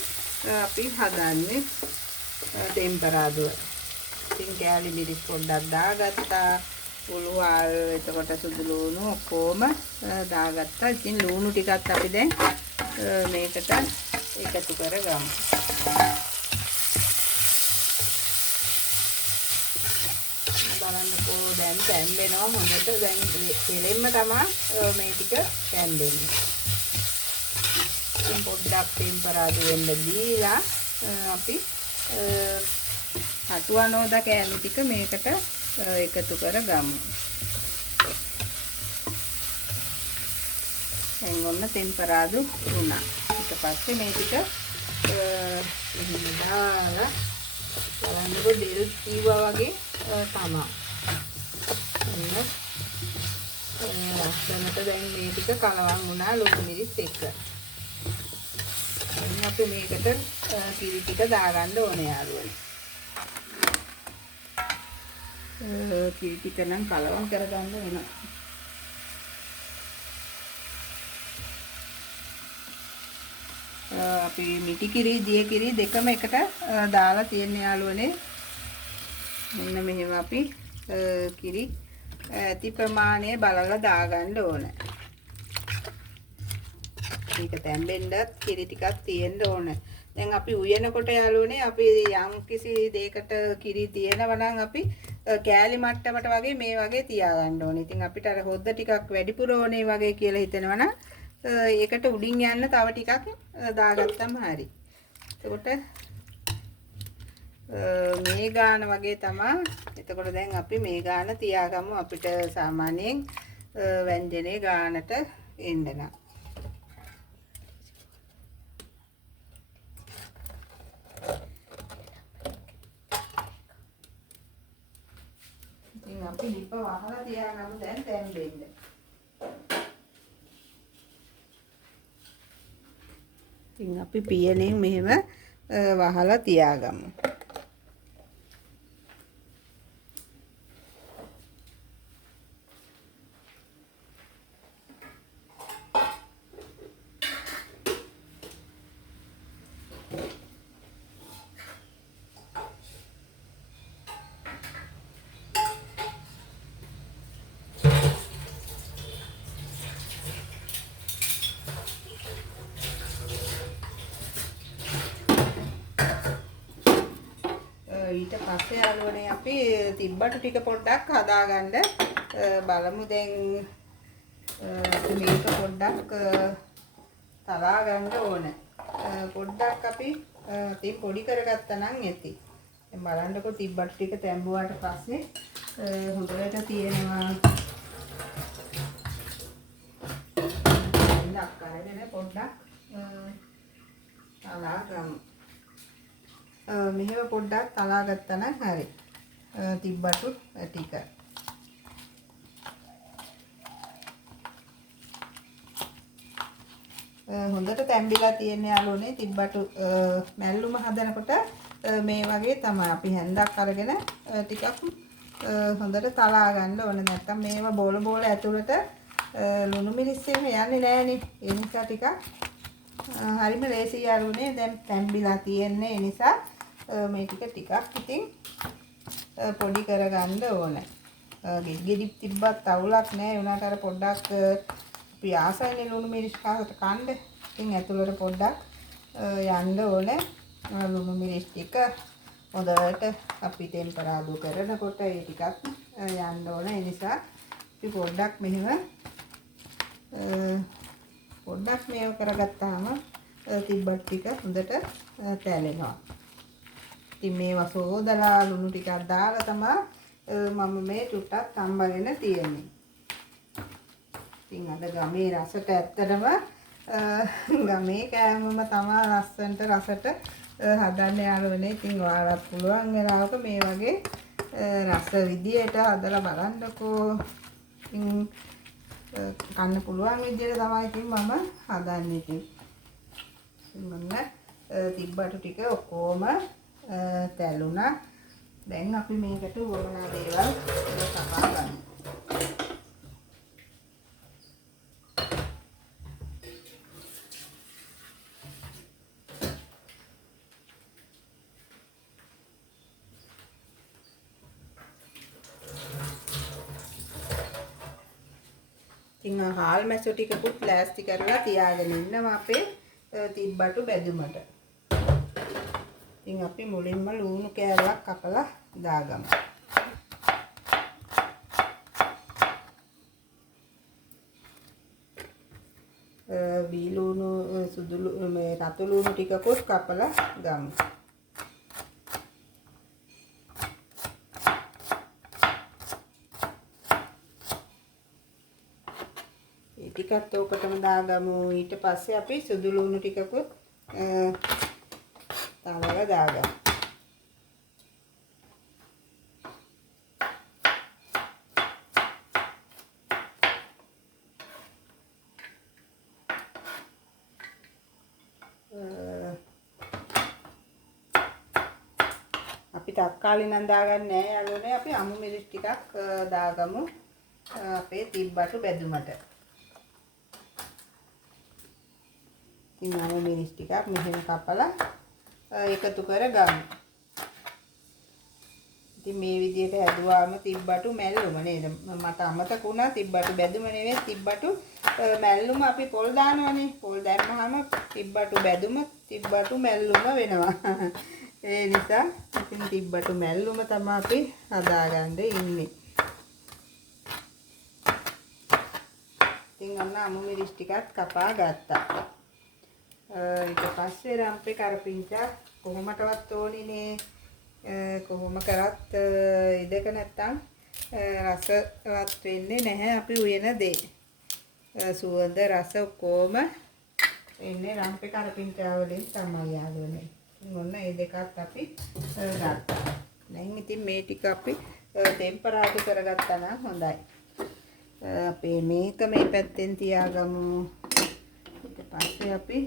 අපි හදන්නේ ටෙම්පරාදුව. ඉතින් කෑලි මිරිස් පොඩ්ඩක් දාගත්තා. උළුවල් එතකොට සුදු ලුණු ඔක්කොම දාගත්තා. ඉතින් ලුණු ටිකත් අපි දැන් මේකට එකතු කරගමු. බලන්නකෝ දැන් තැම්බෙනවා හොඳට. දැන් තෙලෙන්න තමයි මේ ටික තැම්බෙන්නේ. ඉතින් පොඩ්ඩක් ටෙම්පරාදු වෙන්න දීලා අපි අටුවනෝදා කෑලි ටික මේකට එකතු කරගමු. දැන් ඔන්න ටෙම්පරාදු වුණා. ඊට පස්සේ මේ ටික එහෙම දාලා බලන්නකො දෙල් කීවා වගේ තමයි. ලස්සනට දැන් මේ ටික කලවම් වුණා ලුණු මිරිස් එක්ක. දැන් අපි මේකට කිරි ටික දාගන්න ඕනේ යාළුවනේ. කිරි ටික නම් කලවම් කරගන්න වෙනවා. අපි මිටි කිරි, දිය කිරි දෙකම එකට දාලා තියෙන යාළුවනේ. මෙන්න මෙහෙම අපි කිරි ඇති ප්‍රමාණය බලලා දාගන්න ඕන. මේක තැම්බෙන්නත් කිරි ටිකක් තියෙන්න ඕන. දැන් අපි උයනකොට යාළුවනේ අපි යම් කිසි දෙයකට කිරි තියෙනවා නම් අපි කෑලි මට්ටමට වගේ මේ වගේ තියාගන්න ඕනේ. ඉතින් අපිට අර හොද්ද ටිකක් වැඩිපුර ඕනේ වගේ කියලා හිතෙනවා නම් ඒකට උඩින් යන්න තව ටිකක් දාගත්තම හරි. එතකොට මේ ගාන වගේ තමයි. එතකොට දැන් අපි මේ ගාන තියාගමු අපිට සාමාන්‍යයෙන් ව්‍යංජනේ ගානට එන්න නම්. ඉතින් අපි ලිප වහලා තියාගමු දැන් තැම්බෙන්න. ඉතින් අපි පියනෙන් මෙහෙම වහලා තියාගමු. ඊට පස්සේ යාළුවනේ අපි තිබ්බටු ටික පොඩ්ඩක් හදාගන්න බලමු. දැන් මේක පොඩ්ඩක් තලා ගන්න ඕන. පොඩ්ඩක් අපි තින් පොඩි කරගත්තා නම් ඇති. දැන් බලන්නකො තිබ්බටු ටික තැඹුවාට පස්සේ හොඳට තියෙනවා. ඉන්න අක්කාරගෙන පොඩ්ඩක් තලා ගමු. මෙහෙම පොඩ්ඩක් තලා ගත්තා නම් හරි. තිබ්බටු ටික. හොඳට තැම්බිලා තියෙන යාළුවනේ තිබ්බටු මැල්ලුම හදනකොට මේ වගේ තමයි. අපි හැන්දක් අරගෙන ටිකක් හොඳට තලා ගන්න ඕන. නැත්තම් මේවා බෝල බෝල ඇතුළට ලුණු මිරිස් එහෙම යන්නේ නැහනේ. ඒ නිසා ටිකක් හරිම ලේසි යාළුවනේ. දැන් තැම්බිලා තියෙන්නේ. ඒ නිසා මේ ටිකක් ඉතින් පොඩි කරගන්න ඕනේ. ගෙඩි තිබ්බත් අවුලක් නැහැ. උනාට අර පොඩ්ඩක් අපි ආසයිනේ ලුණු මිරිස් කාසට කන්න. ඉතින් ඇතුළට පොඩ්ඩක් යන්න ඕනේ. ලුණු මිරිස් ටික හොඳට අපි ටෙම්පරාදු කරනකොට ඒ ටිකත් යන්න ඕනේ. ඒ නිසා අපි පොඩ්ඩක් මෙහෙම කරගත්තාම තිබ්බත් ටික හොඳට තැලෙනවා. ඉතින් මේවා සෝදලා ලුණු ටිකක් දාලා තමයි මම මේ චුට්ටක් තම්බගෙන තියෙන්නේ. ඉතින් අද ගමේ රසට ඇත්තටම ගමේ කෑමම තමයි ලස්සනට රසට හදන්න යාළුවනේ. ඉතින් ඔයාලත් පුළුවන් වෙලාවක මේ වගේ රස විදියට හදලා බලන්නකෝ. ඉතින් කන්න පුළුවන් විදියට තමයි ඉතින් මම හදන්නේ. ඉතින් මොන්න තිබ්බට ටික ඔක්කොම තැළුණා. දැන් අපි මේකට වමනා දේවල් සපා ගන්න. ඉතින් හාල් මැස්සෝ ටිකකුත් ලෑස්ති කරලා තියාගෙන ඉන්නවා අපේ තිබ්බටු බැදුමට. ඉතින් අපි මුලින්ම ලුණු කෑල්ලක් කපලා දාගමු. බීලුණු සුදු මේ රතු ලුණු ටිකකුත් කපලා ගමු. ඒ ටිකත් ඕකටම දාගමු. ඊට පස්සේ අපි සුදු ලුණු ටිකකුත් තවල දාගමු. අපි තක්කාලි නම් දාගන්නේ නැහැ යාළුවනේ. අපි අමු මිරිස් ටිකක් දාගමු අපේ තිබ්බටු බැදුමට. ඉතින් අමු මිරිස් ටිකක් මෙහෙම කපලා එකතු කරගමු. ඉතින් මේ විදිහට හැදුවාම තිබ්බටු මැල්ලුම නේද? මට අමතක වුණා තිබ්බටු බැදුම නෙවෙයි තිබ්බටු මැල්ලුම. අපි පොල් දානවනේ. පොල් දැම්මහම තිබ්බටු බැදුම තිබ්බටු මැල්ලුම වෙනවා. ඒ නිසා ඉතින් තිබ්බටු මැල්ලුම තමයි අපි හදාගන්න ඉන්නේ. ඉතින් අන්න අමු මිරිස් ටිකක් කපා ගත්තා. ඊට පස්සේ රම්පේ කරපිංචා කොහොමටවත් ඕනිනේ. කොහොම කරත් ඉදක නැත්තම් රසවත් වෙන්නේ නැහැ අපි උයන දේ. සුවඳ රස කොම එන්නේ රම්පේ කරපිංචා වලින් තමයි යාළුවනේ. මොන්න මේ දෙකත් අපි ගත්තා. දැන් ඉතින් මේ ටික අපි ටෙම්පරාදු කරගත්තා නම් හොඳයි. අපේ මේක මේ පැත්තෙන් තියාගමු. ඊට පස්සේ අපි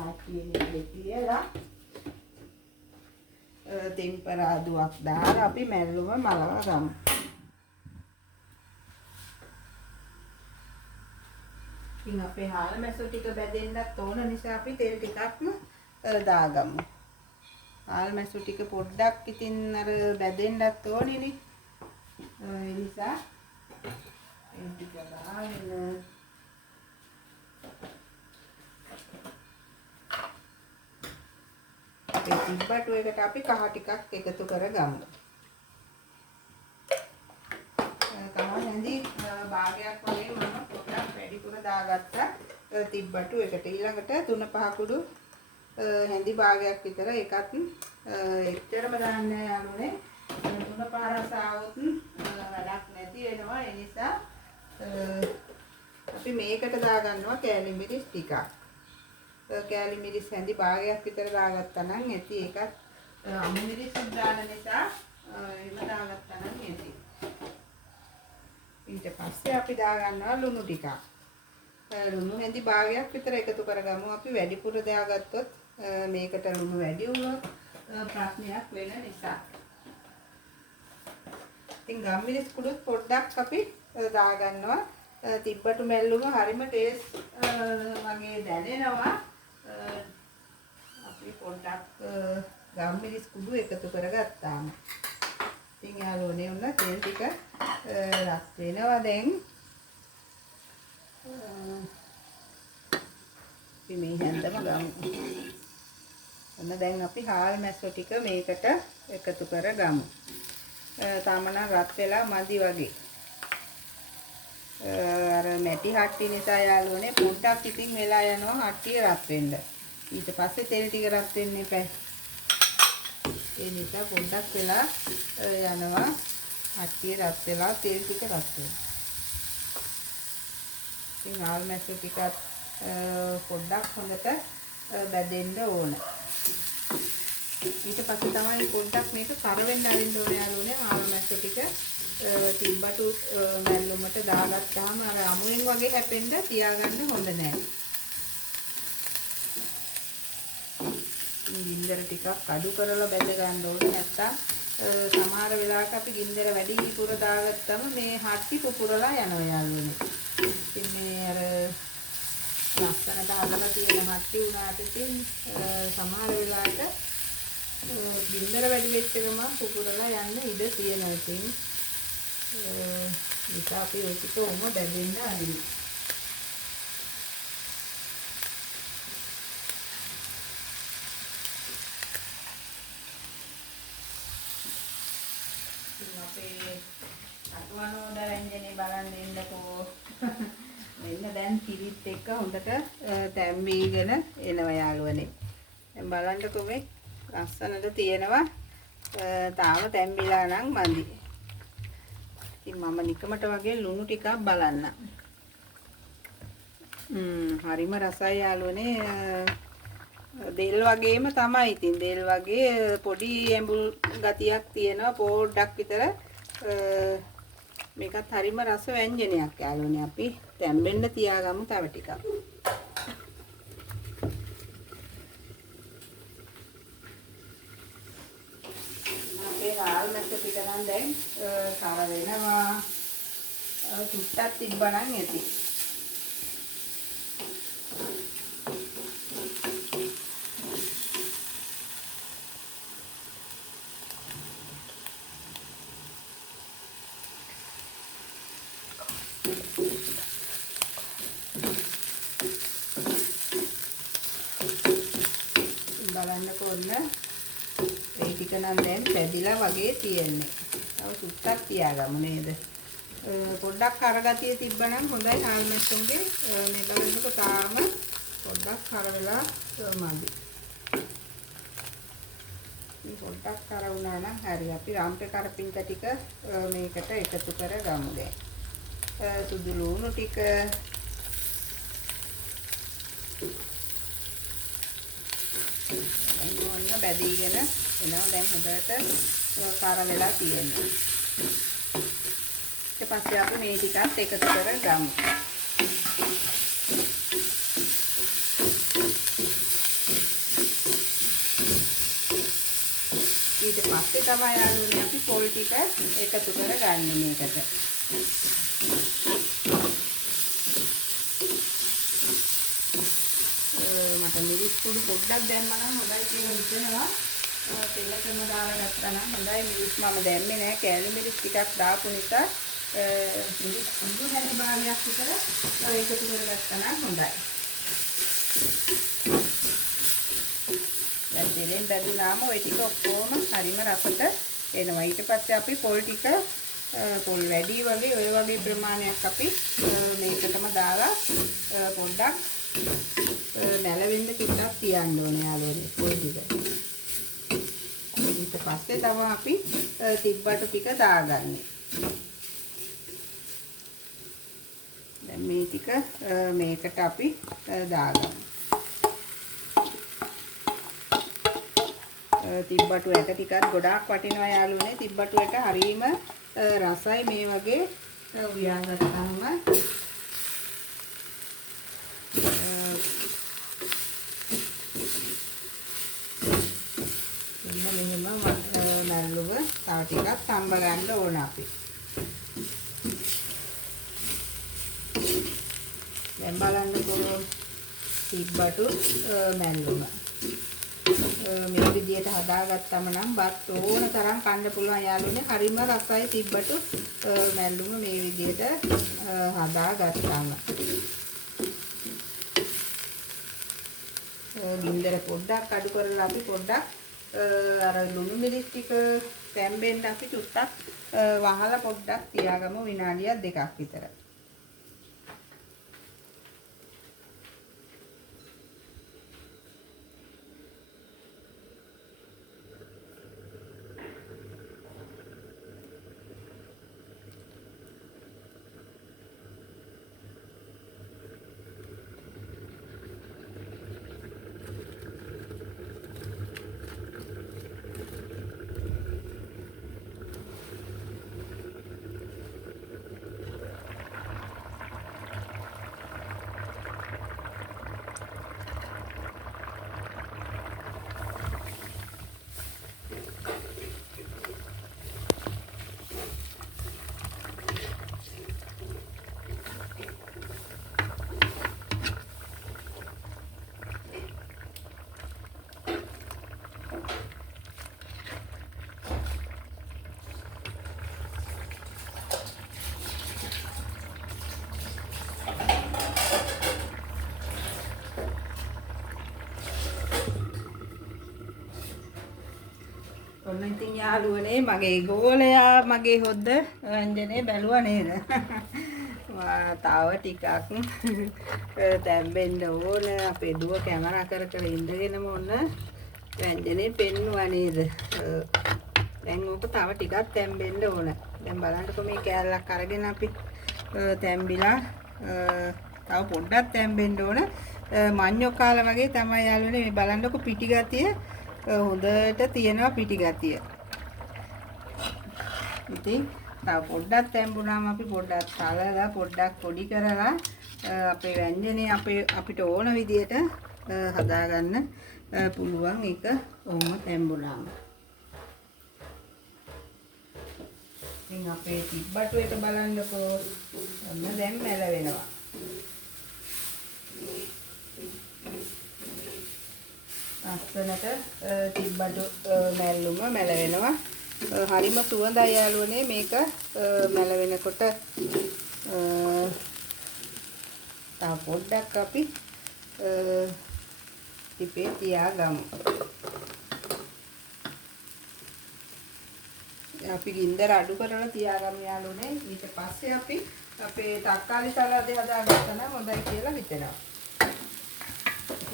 හාකියේ තියලා ටෙම්පරාදුවක් දාලා අපි මැල්ලුම මලවා ගමු. ඉතින් අපේ හාල් මැස්සෝ ටික බැදෙන්නත් ඕන නිසා අපි තෙල් ටිකක්ම දාගමු. හාල් මැස්සෝ ටික පොඩ්ඩක් ඉතින් අර බැදෙන්නත් ඕනේනේ. ඒ නිසා ඒ ටික දාගෙන ඒ තිබ්බටු එකට අපි කහ ටිකක් එකතු කරගමු. කහ හැඳි භාගයක් වගේ මම පොඩ්ඩක් වැඩිපුර දාගත්තා තිබ්බටු එකට. ඊළඟට 3-5 කුඩු හැඳි භාගයක් විතර ඒකත් එච්චරම දාන්න යාළුවනේ. 3-5 රස આવොත් වැඩක් නැති වෙනවා. ඒ නිසා අපි මේකට දාගන්නවා කෑලි මිරිස් ටිකක්. කෑලි මිරිස් හැඳි භාගයක් විතර දාගත්තා නම් ඇති. ඒකත් අමු මිරිස් දාන නිසා එහෙම දාගත්තා නම් ඇති. ඊට පස්සේ අපි දාගන්නවා ලුණු ටිකක්. ලුණු හැඳි භාගයක් විතර එකතු කරගමු. අපි වැඩිපුර දාගත්තොත් මේකට ලුණු වැඩි වුණොත් ප්‍රශ්නයක් වෙන නිසා. ඉතින් ගම්මිරිස් කුඩුත් පොඩ්ඩක් අපි දාගන්නවා. තිබ්බටු මැල්ලුම හරිම ටේස්ට් වගේ දැනෙනවා. අපි පොඩ්ඩක් ගම්මිරිස් කුඩු එකතු කරගත්තාම. ඉතින් යාළුවනේ උන්න තෙල් ටික රත් වෙනවා දැන්. අපි මේ හැන්දම ගමු. ඔන්න දැන් අපි හාල් මැස්සෝ ටික මේකට එකතු කරගමු. තාම නම් රත් වෙලා මදි වගේ. අර මැටි හට්ටි නිසා යාළුවනේ පොඩ්ඩක් ඉතින් වෙලා යනවා හට්ටිය රත් වෙන්න. ඊට පස්සේ තෙල් ටික රත් වෙන්න එපා. ඒ නිසා පොඩ්ඩක් වෙලා යනවා හට්ටිය රත් වෙලා තෙල් ටික රත් වෙනවා. ඉතින් හාල් මැස්සෝ ටිකත් පොඩ්ඩක් හොඳට බැදෙන්න ඕන. ඊට පස්සේ තමයි පොඩ්ඩක් මේක කර වෙන්න අරින්න ඕනේ යාළුවනේ. හාල් මැස්සෝ ටික තිබ්බටු මැල්ලුමට දාගත්තාම අර අමුෙන් වගේ හැපෙන්න තියාගන්න හොඳ නැහැ. ගින්දර ටිකක් අඩු කරලා බැද ගන්න ඕනේ. නැත්තම් සමහර වෙලාවක අපි ගින්දර වැඩි පුර දාගත්තම මේ හට්ටි පුපුරලා යනවා යාළුවනේ. ඉතින් මේ අර ලස්සනට හදලා තියෙන හට්ටි උනාට ඉතින් සමහර වෙලාවට ගින්දර වැඩි වෙච්ච ගමන් පුපුරලා යන්න ඉඩ තියෙනවා. ඉතින් නිසා අපි ඔය ටික උම බැදෙන්න අරිමු. අපේ අටවනෝඩ වැංජනේ බලන්න ඉන්නකෝ. මෙන්න දැන් කිරිත් එක්ක හොඳට තැම්බීගෙන එනවා යාළුවනේ. දැන් බලන්නකෝ මේ ලස්සනට තියෙනවා. තාම තැම්බිලා නම් මදි. ඉතින් මම නිකමට වගේ ලුණු ටිකක් බලන්න. හරිම රසයි යාළුවනේ. දෙල් වගේම තමයි. ඉතින් දෙල් වගේ පොඩි ඇඹුල් ගතියක් තියෙනවා පොඩ්ඩක් විතර. මේකත් හරිම රස ව්‍යංජනයක් යාළුවනේ. අපි තැම්බෙන්න තියාගමු තව ටිකක්. අපේ හාල් මැස්සෝ ටික නම් දැන් කර වෙනවා. චුට්ටක් තිබ්බනම් ඇති. බලන්නකෝ ඔන්න ඒ ටික නම් දැන් පැදිලා වගේ තියෙන්නේ. තව සුට්ටක් තියාගමු නේද? පොඩ්ඩක් කරගතිය තිබ්බනම් හොඳයි හාල් මැස්සුන්ගේ. මේ බලන්නකෝ තාම පොඩ්ඩක් කර වෙලා මදි. මේ පොඩ්ඩක් කර වුණා නම් හරි. අපි රම්පේ කරපිංච ටික මේකට එකතු කරගමු දැන්. සුදු ලුණු ටික ඔන්න බැදීගෙන එනවා. දැන් හොඳට කාර වෙලා තියෙනවා. ඊට පස්සේ අපි මේ ටිකත් එකතු කරගමු. ඊට පස්සේ තමයි යාළුවනේ අපි පොල් ටික එකතු කරගන්නේ මේකට. මට මිරිස් කුඩු පොඩ්ඩක් දැම්මම නම් හොඳයි කියලා හිතෙනවා. තෙලකම දාලා ගත්තා නම් හොඳයි. මිරිස් මම දැම්මේ නැහැ. කෑලි මිරිස් ටිකක් දාපු නිසා මිරිස් කුඩු හැරි භාගයක් විතර එකතු කරගත්තා නම් හොඳයි. දැන් දෙලෙන් බැදුනාම ওই ටික ඔක්කොම හරිම රසට එනවා. ඊට පස්සේ අපි පොල් ටික පොල් වැඩි වගේ ඔය වගේ ප්‍රමාණයක් අපි මේකටම දාලා පොඩ්ඩක් නැලවෙන්න ටිකක් තියන්න ඕනේ යාළුවනේ පොල් ටික. ඊට පස්සේ තමයි අපි තිබ්බටු ටික දාගන්නේ. දැන් මේ ටික මේකට අපි දාගමු. තිබ්බටු ඇට ටිකක් ගොඩාක් වටිනවා යාළුවනේ. තිබ්බටු ඇට හරීම රසයි මේ වගේ උයාගත්තාම. මෙහෙම මැල්ලුව තව ටිකක් තම්බ ගන්න ඕන අපි. දැන් බලන්නකෝ තිබ්බටු මැල්ලුව. මේ විදියට හදාගත්තම නම් බත් ඕන තරම් කන්න පුළුවන් යාළුවනේ. හරිම රසයි තිබ්බටු මැල්ලුම මේ විදියට හදාගත්තාම. ගින්දර පොඩ්ඩක් අඩු කරලා අපි පොඩ්ඩක් අර ලුණු මිරිස් ටික තැම්බෙන්න අපි චුට්ටක් වහලා පොඩ්ඩක් තියාගමු විනාඩියක් දෙකක් විතර. ඔන්න ඉතින් යාළුවනේ මගේ ගෝලයා මගේ හොද්ද ව්‍යංජනේ බැලුවා නේද? තව ටිකක් තැම්බෙන්න ඕන. අපේ දුව කැමරා කර ඉඳගෙනම ඔන්න ව්‍යංජනේ පෙන්නුවා නේද? දැන් ඕක තව ටිකක් තැම්බෙන්න ඕන. දැන් බලන්නකො මේ කෑල්ලක් අරගෙන අපි තැම්බිලා තව පොඩ්ඩක් තැම්බෙන්න ඕන. මඤ්ඤොක් කාලා වගේ තමයි යාළුවනේ මේ බලන්නකො පිටි ගතිය හොඳට තියෙනවා පිටි ගතිය. ඉතින් තව පොඩ්ඩක් තැම්බුණාම අපි පොඩ්ඩක් සලලා පොඩ්ඩක් පොඩි කරලා අපේ ව්‍යංජනේ අපිට ඕන විදියට හදාගන්න පුළුවන් එක ඔහොම තැම්බුණාම. ඉතින් අපේ තිබ්බටු එක බලන්නකෝ ඔන්න දැන් මැල වෙනවා. අස්සනට තිබ්බටු මැල්ලුම මැල වෙනවා. හරිම සුවඳයි යාළුවනේ මේක මැල වෙනකොට. තව පොඩ්ඩක් අපි ටිපේ තියාගමු. අපි ගින්දර අඩු කරලා තියාගමු යාළුවනේ. ඊට පස්සේ අපි අපේ තක්කාලි සලාදේ හදාගත්තා නම් හොඳයි කියලා හිතෙනවා.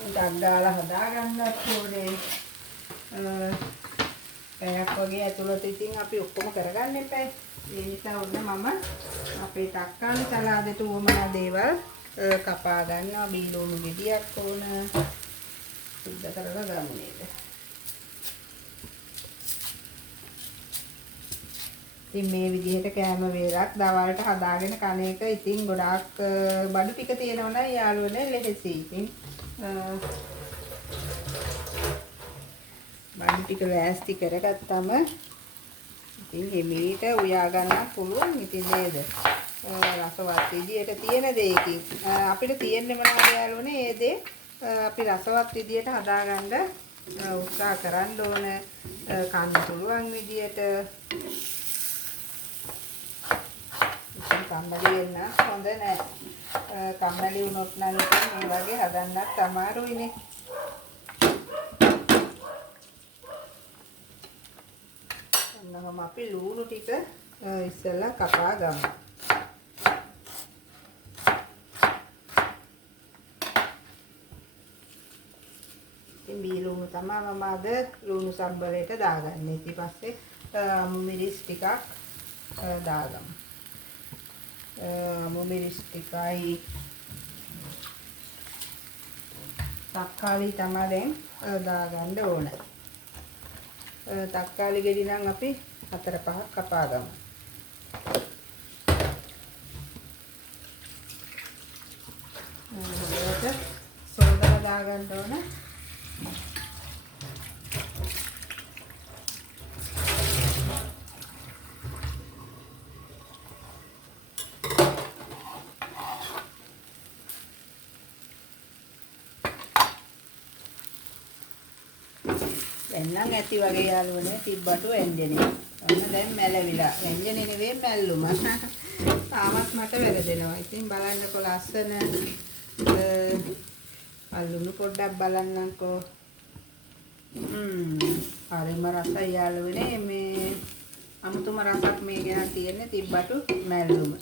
ඩක් දාලා හදාගන්නත් ඕනේ. පැයක් වගේ ඇතුළත ඉතින් අපි ඔක්කොම කරගන්න එපා. ඒ නිසා ඔන්න මම අපේ තක්කාලි සලාදේට උවමනා දේවල් කපා ගන්නවා. බීලුණු ගෙඩියක් ඕන. සුද්ධ කරලා ගමු නේද? ඉතින් මේ විදිහට කෑම වේලක් දවල්ට හදාගෙන කන එක ඉතින් ගොඩාක් බඩු ටික තියෙනවා නම් යාළුවනේ ලෙහෙසි. ඉතින් බඩු ටික ලෑස්ති කරගත්තම ඉතින් එමෙහිට උයා ගන්න පුළුවන් ඉතින් නේද? රසවත් විදියට තියෙන දෙයකින් අපිට තියෙන්නේ මොනවද යාළුවනේ? ඒ දේ අපි රසවත් විදියට හදාගන්න උත්සාහ කරන්න ඕන. කන්න පුළුවන් විදියට කම්මැලි වෙන්න හොඳ නැහැ. කම්මැලි වුණොත් නම් ඉතින් මේ වගේ හදන්නත් අමාරුයිනේ. ඔන්නම අපි ලුණු ටික ඉස්සෙල්ලා කපා ගමු. ඉතින් බීලුණු තමයි මම අද ලුණු සම්බරේට දාගන්නේ. ඊට පස්සේ මිරිස් ටිකක් දාගමු. මිරිස් ටිකයි තක්කාලි තමයි දැන් දාගන්න ඕන. තක්කාලි ගෙඩි නම් අපි 4-5ක් කපා ගමු. හොඳට සෝදා දාගන්න ඕන. එන්නම් ඇති වගේ යාළුවනේ තිබ්බටු ව්‍යංජනේ. ඔන්න දැන් මැලවිලා. ව්‍යංජනේ නෙවෙයි මැල්ලුම. තාමත් මට වැරදෙනවා. ඉතින් බලන්නකො ලස්සන අලුණු පොඩ්ඩක් බලන්නම්කෝ. හරිම රසයි යාළුවනේ මේ අමුතුම රසක් මේ ගැන තියෙන්නේ තිබ්බටු මැල්ලුම.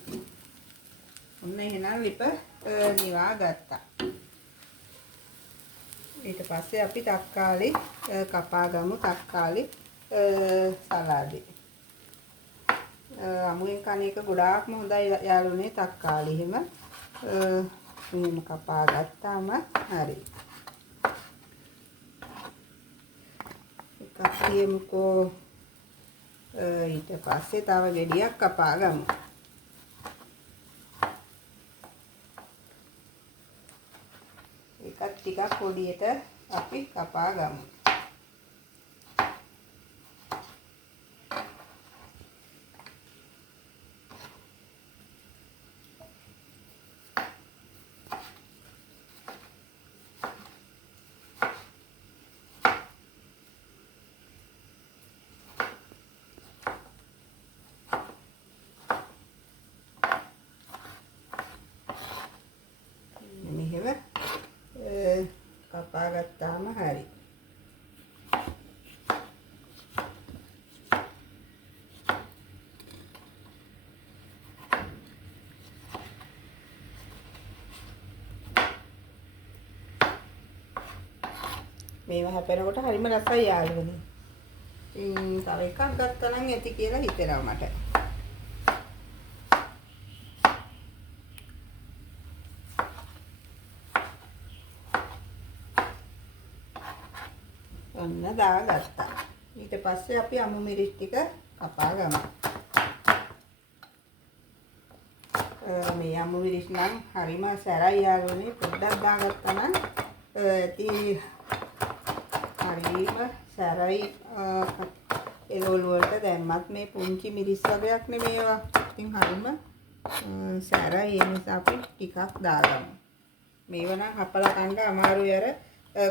ඔන්න එහෙනම් ලිප නිවා ගත්තා. ඊට පස්සේ අපි තක්කාලි කපා ගමු තක්කාලි සලාදේ. අමුයෙන් කන එක ගොඩාක්ම හොඳයි යාළුවනේ තක්කාලි එහෙම. මෙහෙම කපා ගත්තාම හරි. එකක් තියමුකෝ. ඊට පස්සේ තව ගෙඩියක් කපා ගමු. එකක් ටිකක් පොඩියට අපි කපා ගමු. කපා ගත්තාම හරි. මේවා හැපෙනකොට හරිම රසයි යාළුවනේ. තව එකක් ගත්තා නම් ඇති කියලා හිතෙනවා මට. ඔන්න දාගත්තා. ඊට පස්සේ අපි අමු මිරිස් ටික කපා ගමු. මේ අමු මිරිස් නම් හරිම සැරයි යාළුවනේ. පොඩ්ඩක් දාගත්තා නම් ඇති හරිම සැරයි එළවලු වලට දැම්මත් මේ පුංචි මිරිස් වගේක් නෙමෙයි ඒවා. ඉතින් හරිම සැරයි ඒ නිසා අපි ටිකක් දාගමු. මේව නම් හපලා කන්න අමාරුයි අර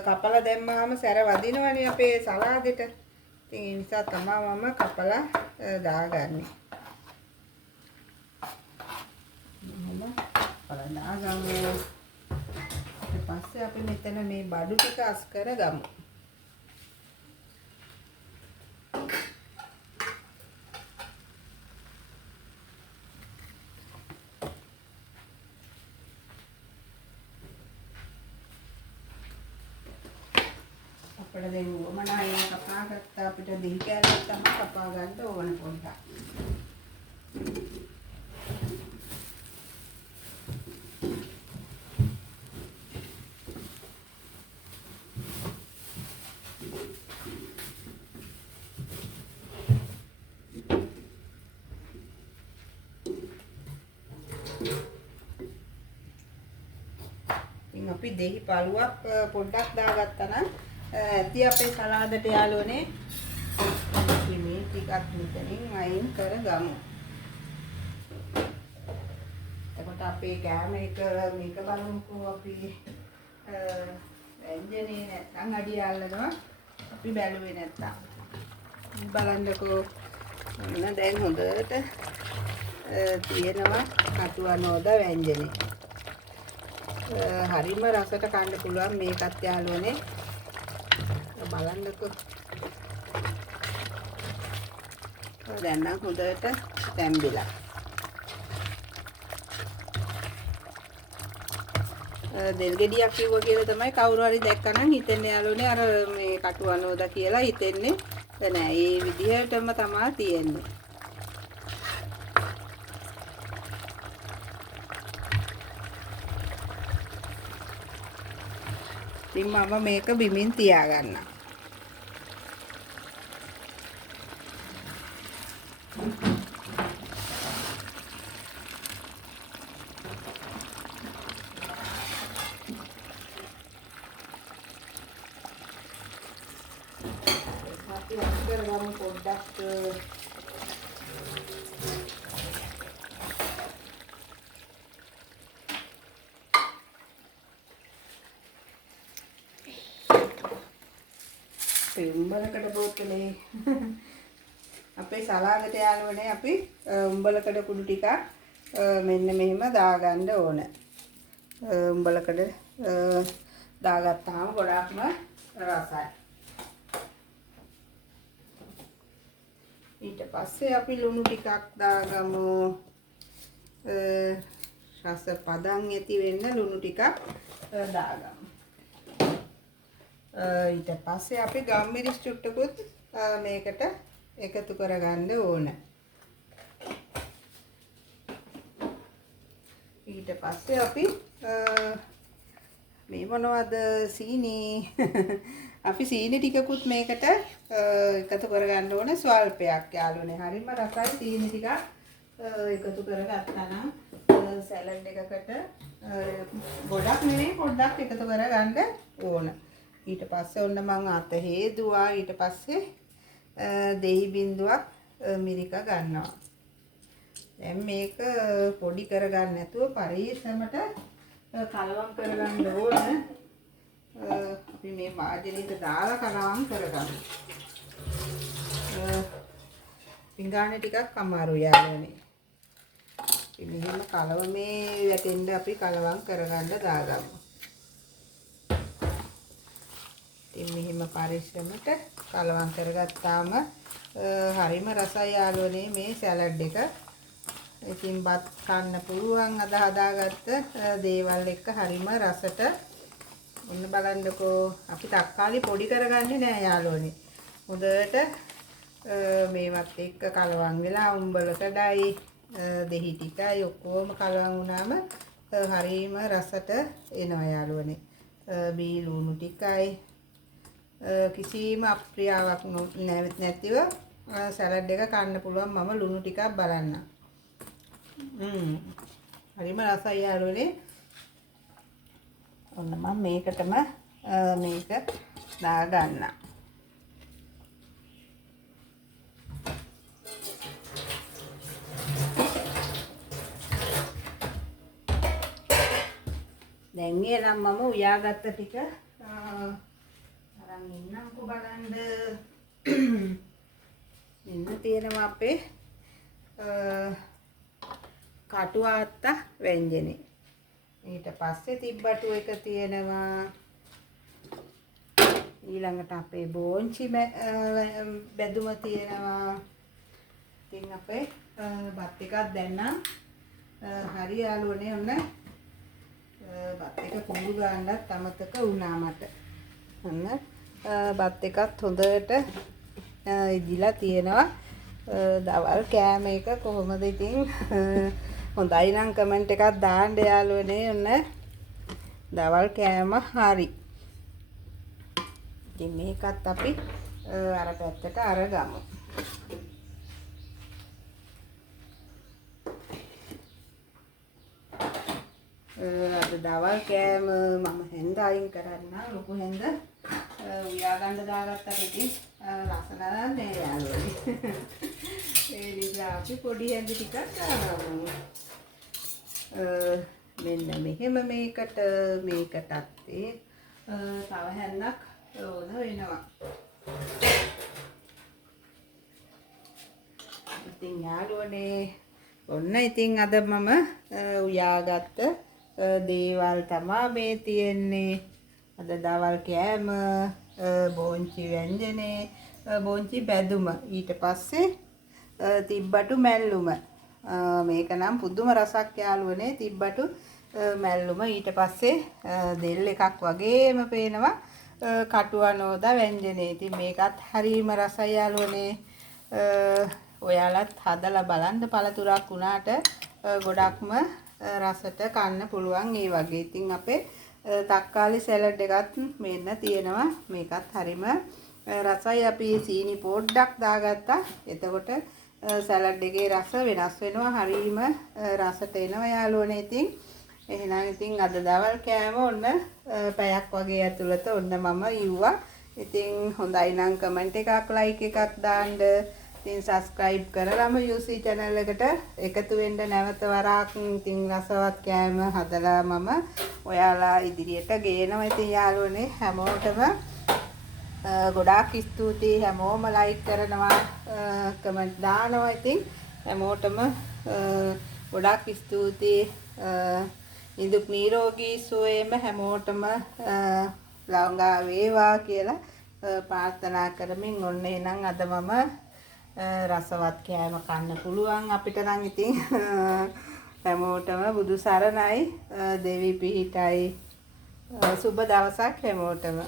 කපලා දැම්මාම සැර වදිනවනේ අපේ සලාදෙට. ඉතින් ඒ නිසා තමයි මම කපලා දාගන්නේ. මම කපලා දාගමු. ඊට පස්සේ අපි මෙතන මේ බඩු ටික අස් කරගමු. අපිට දැන් වමනාය කපා ගත්තා අපිට දෙහි කෑල්ලක් තමයි කපා ගන්න ඕන පොඩ්ඩක්. ඉතින් අපි දෙහි පළුවක් පොඩ්ඩක් දාගත්තා නම් ඇති අපේ සලාදට යාළුවනේ. මේ ටිකක් මෙතනින් අයින් කරගමු. එතකොට අපේ කෑම එක මේක බලමුකෝ අපි වැංජනේ නැත්නම් අඩිය අල්ලනවා. අපි බැලුවේ නැත්නම්. බලන්නකෝ මොන දැන් හොඳට තියෙනවා කටුවනෝද වැංජනේ. හරිම රසට කන්න පුළුවන් මේකත් යාළුවනේ. බලන්නකෝ. දැන් නම් හොඳට තැම්බිලා. දෙල් ගෙඩියක් කිව්වා කියලා තමයි කවුරු හරි දැක්කනම් හිතෙන්නේ යාළුවනේ අර මේ කටුවනෝද කියලා හිතෙන්නේ නෑ. ඒ විදිහටම තමයි තියෙන්නේ. ඉතින් මම මේක බිමින් තියාගන්නම්. අපි අස්කර ගමු පොඩ්ඩක්. උඹලකඩ බෝතලේ අපේ සලාදට යාළුවනේ අපි උඹලකඩ කුඩු ටිකක් මෙන්න මෙහෙම දාගන්න ඕන. උඹලකඩ දාගත්තාම ගොඩාක්ම රසයි. ඊට පස්සේ අපි ලුණු ටිකක් දාගමු. රස පදන් ඇති වෙන්න ලුණු ටිකක් දාගමු. ඊට පස්සේ අපි ගම්මිරිස් චුට්ටකුත් මේකට එකතු කරගන්න ඕන. ඊට පස්සේ අපි මේ මොනවද සීනි අපි සීනි ටිකකුත් මේකට එකතු කරගන්න ඕනේ ස්වල්පයක් යාළුවනේ. හරිම රසයි සීනි ටිකක් එකතු කරගත්තා නම් සැලඩ් එකකට ගොඩක් නෙවෙයි පොඩ්ඩක් එකතු කරගන්න ඕන. ඊට පස්සේ ඔන්න මම අත හේදුවා. ඊට පස්සේ දෙහි බින්දුවක් මිරික ගන්නවා. දැන් මේක පොඩි කරගන්න නැතුව පරිස්සමට කලවම් කරගන්න ඕන. අපි මේ වාජනේට දාලා කලවම් කරගමු. පිඟානේ ටිකක් අමාරුයි යාළුවනේ. මෙහෙම කලවමේ වැටෙන්න අපි කලවම් කරගන්න දාගමු. ඉතින් මෙහෙම පරිස්සමට කලවම් කරගත්තාම හරිම රසයි යාළුවනේ මේ සැලඩ් එක. ඉතින් බත් කන්න පුළුවන් අද හදාගත්ත දේවල් එක්ක හරිම රසට. ඔන්න බලන්නකෝ අපි තක්කාලි පොඩි කරගන්නේ නෑ යාළුවනේ. හොඳට මේවත් එක්ක කලවම් වෙලා උඹලකටයි දෙහි ටිකයි ඔක්කොම කලවම් වුණාම හරිම රසට එනවා යාළුවනේ. මේ ලුණු ටිකයි කිසිම අප්‍රියාවක් නැතිව සැලඩ් එක කන්න පුළුවන්. මම ලුණු ටිකක් බලන්න. හරිම රසයි යාළුවනේ. ඔන්න මම මේකටම මේක දාගන්න. දැන් එනම් මම උයාගත්ත ටික අරන් ඉන්නම්කෝ බලන්න. ඉන්න තියෙනවා අපේ කටුආත්ත ව්‍යංජනේ. ඊට පස්සේ තිබ්බටු එක තියෙනවා. ඊළඟට අපේ බෝංචි බැදුම තියෙනවා. ඉතින් අපේ බත් එකක් දැන්නම් හරි යාළුවනේ. ඔන්න බත් එක කුඹු ගන්නත් අමතක වුණා මට. ඔන්න බත් එකත් හොඳට ඉදිලා තියෙනවා. දවල් කෑම එක කොහොමද ඉතින් හොඳයි නම් කමෙන්ට් එකක් දාන්න යාළුවනේ. ඔන්න දවල් කෑම හරි. ඉතින් මේකත් අපි අර පැත්තට අරගමු. අද දවල් කෑම මම හැන්ද අයින් කරන්න ලොකු හැන්ද උයා ගන්න දාගත්තා. ඉතින් ලස්සන නෑ යාළුවනේ. ඒ නිසා අපි පොඩි හැන්ද ටිකක් දාගමු. මෙන්න මෙහෙම මේකටත් තව හැන්දක් ඕන වෙනවා. ඉතින් යාළුවනේ ඔන්න ඉතින් අද මම උයාගත්ත දේවල් තමයි මේ තියෙන්නේ. අද දවල් කෑම බෝංචි ව්‍යංජනේ බෝංචි බැදුම ඊට පස්සේ තිබ්බටු මැල්ලුම. මේක නම් පුදුම රසක් යාළුවනේ. තිබ්බටු මැල්ලුම ඊට පස්සේ දෙල් එකක් වගේම පේනවා කටුවනෝදා ව්‍යංජනේ. ඉතින් මේකත් හරිම රසයි යාළුවනේ. ඔයාලත් හදලා බලන්න. පළතුරක් වුණාට ගොඩක්ම රසට කන්න පුළුවන් ඒ වගේ. ඉතින් අපේ තක්කාලි සැලඩ් එකත් මෙන්න තියෙනවා. මේකත් හරිම රසයි. අපි සීනි පොඩ්ඩක් දාගත්තා. එතකොට සැලඩ් එකේ රස වෙනස් වෙනවා. හරිම රසට එනවා යාළුවනේ. ඉතින් එහෙනම් ඉතින් අද දවල් කෑම ඔන්න පැයක් වගේ ඇතුළත ඔන්න මම ඉව්වා. ඉතින් හොඳයි නම් කමෙන්ට් එකක් ලයික් එකක් දාන්න. ඉතින් සබස්ක්‍රයිබ් කරලාම යූසි channel එකට එකතු වෙන්න නැවත වරක්. ඉතින් රසවත් කෑම හදලා මම ඔයාලා ඉදිරියට ගේනවා. ඉතින් යාළුවනේ හැමෝටම ගොඩාක් ස්තුතියි. හැමෝම ලයික් කරනවා කමෙන්ට් දානවා. ඉතින් හැමෝටම ගොඩාක් ස්තුතියි. නිදුක් නිරෝගී සුවයම හැමෝටම ළඟා වේවා කියලා ප්‍රාර්ථනා කරමින් ඔන්න එහෙනම් අද මම රසවත් කෑම කන්න පුළුවන් අපිට නම් ඉතින් හැමෝටම බුදු සරණයි දෙවි පිහිටයි සුබ දවසක් හැමෝටම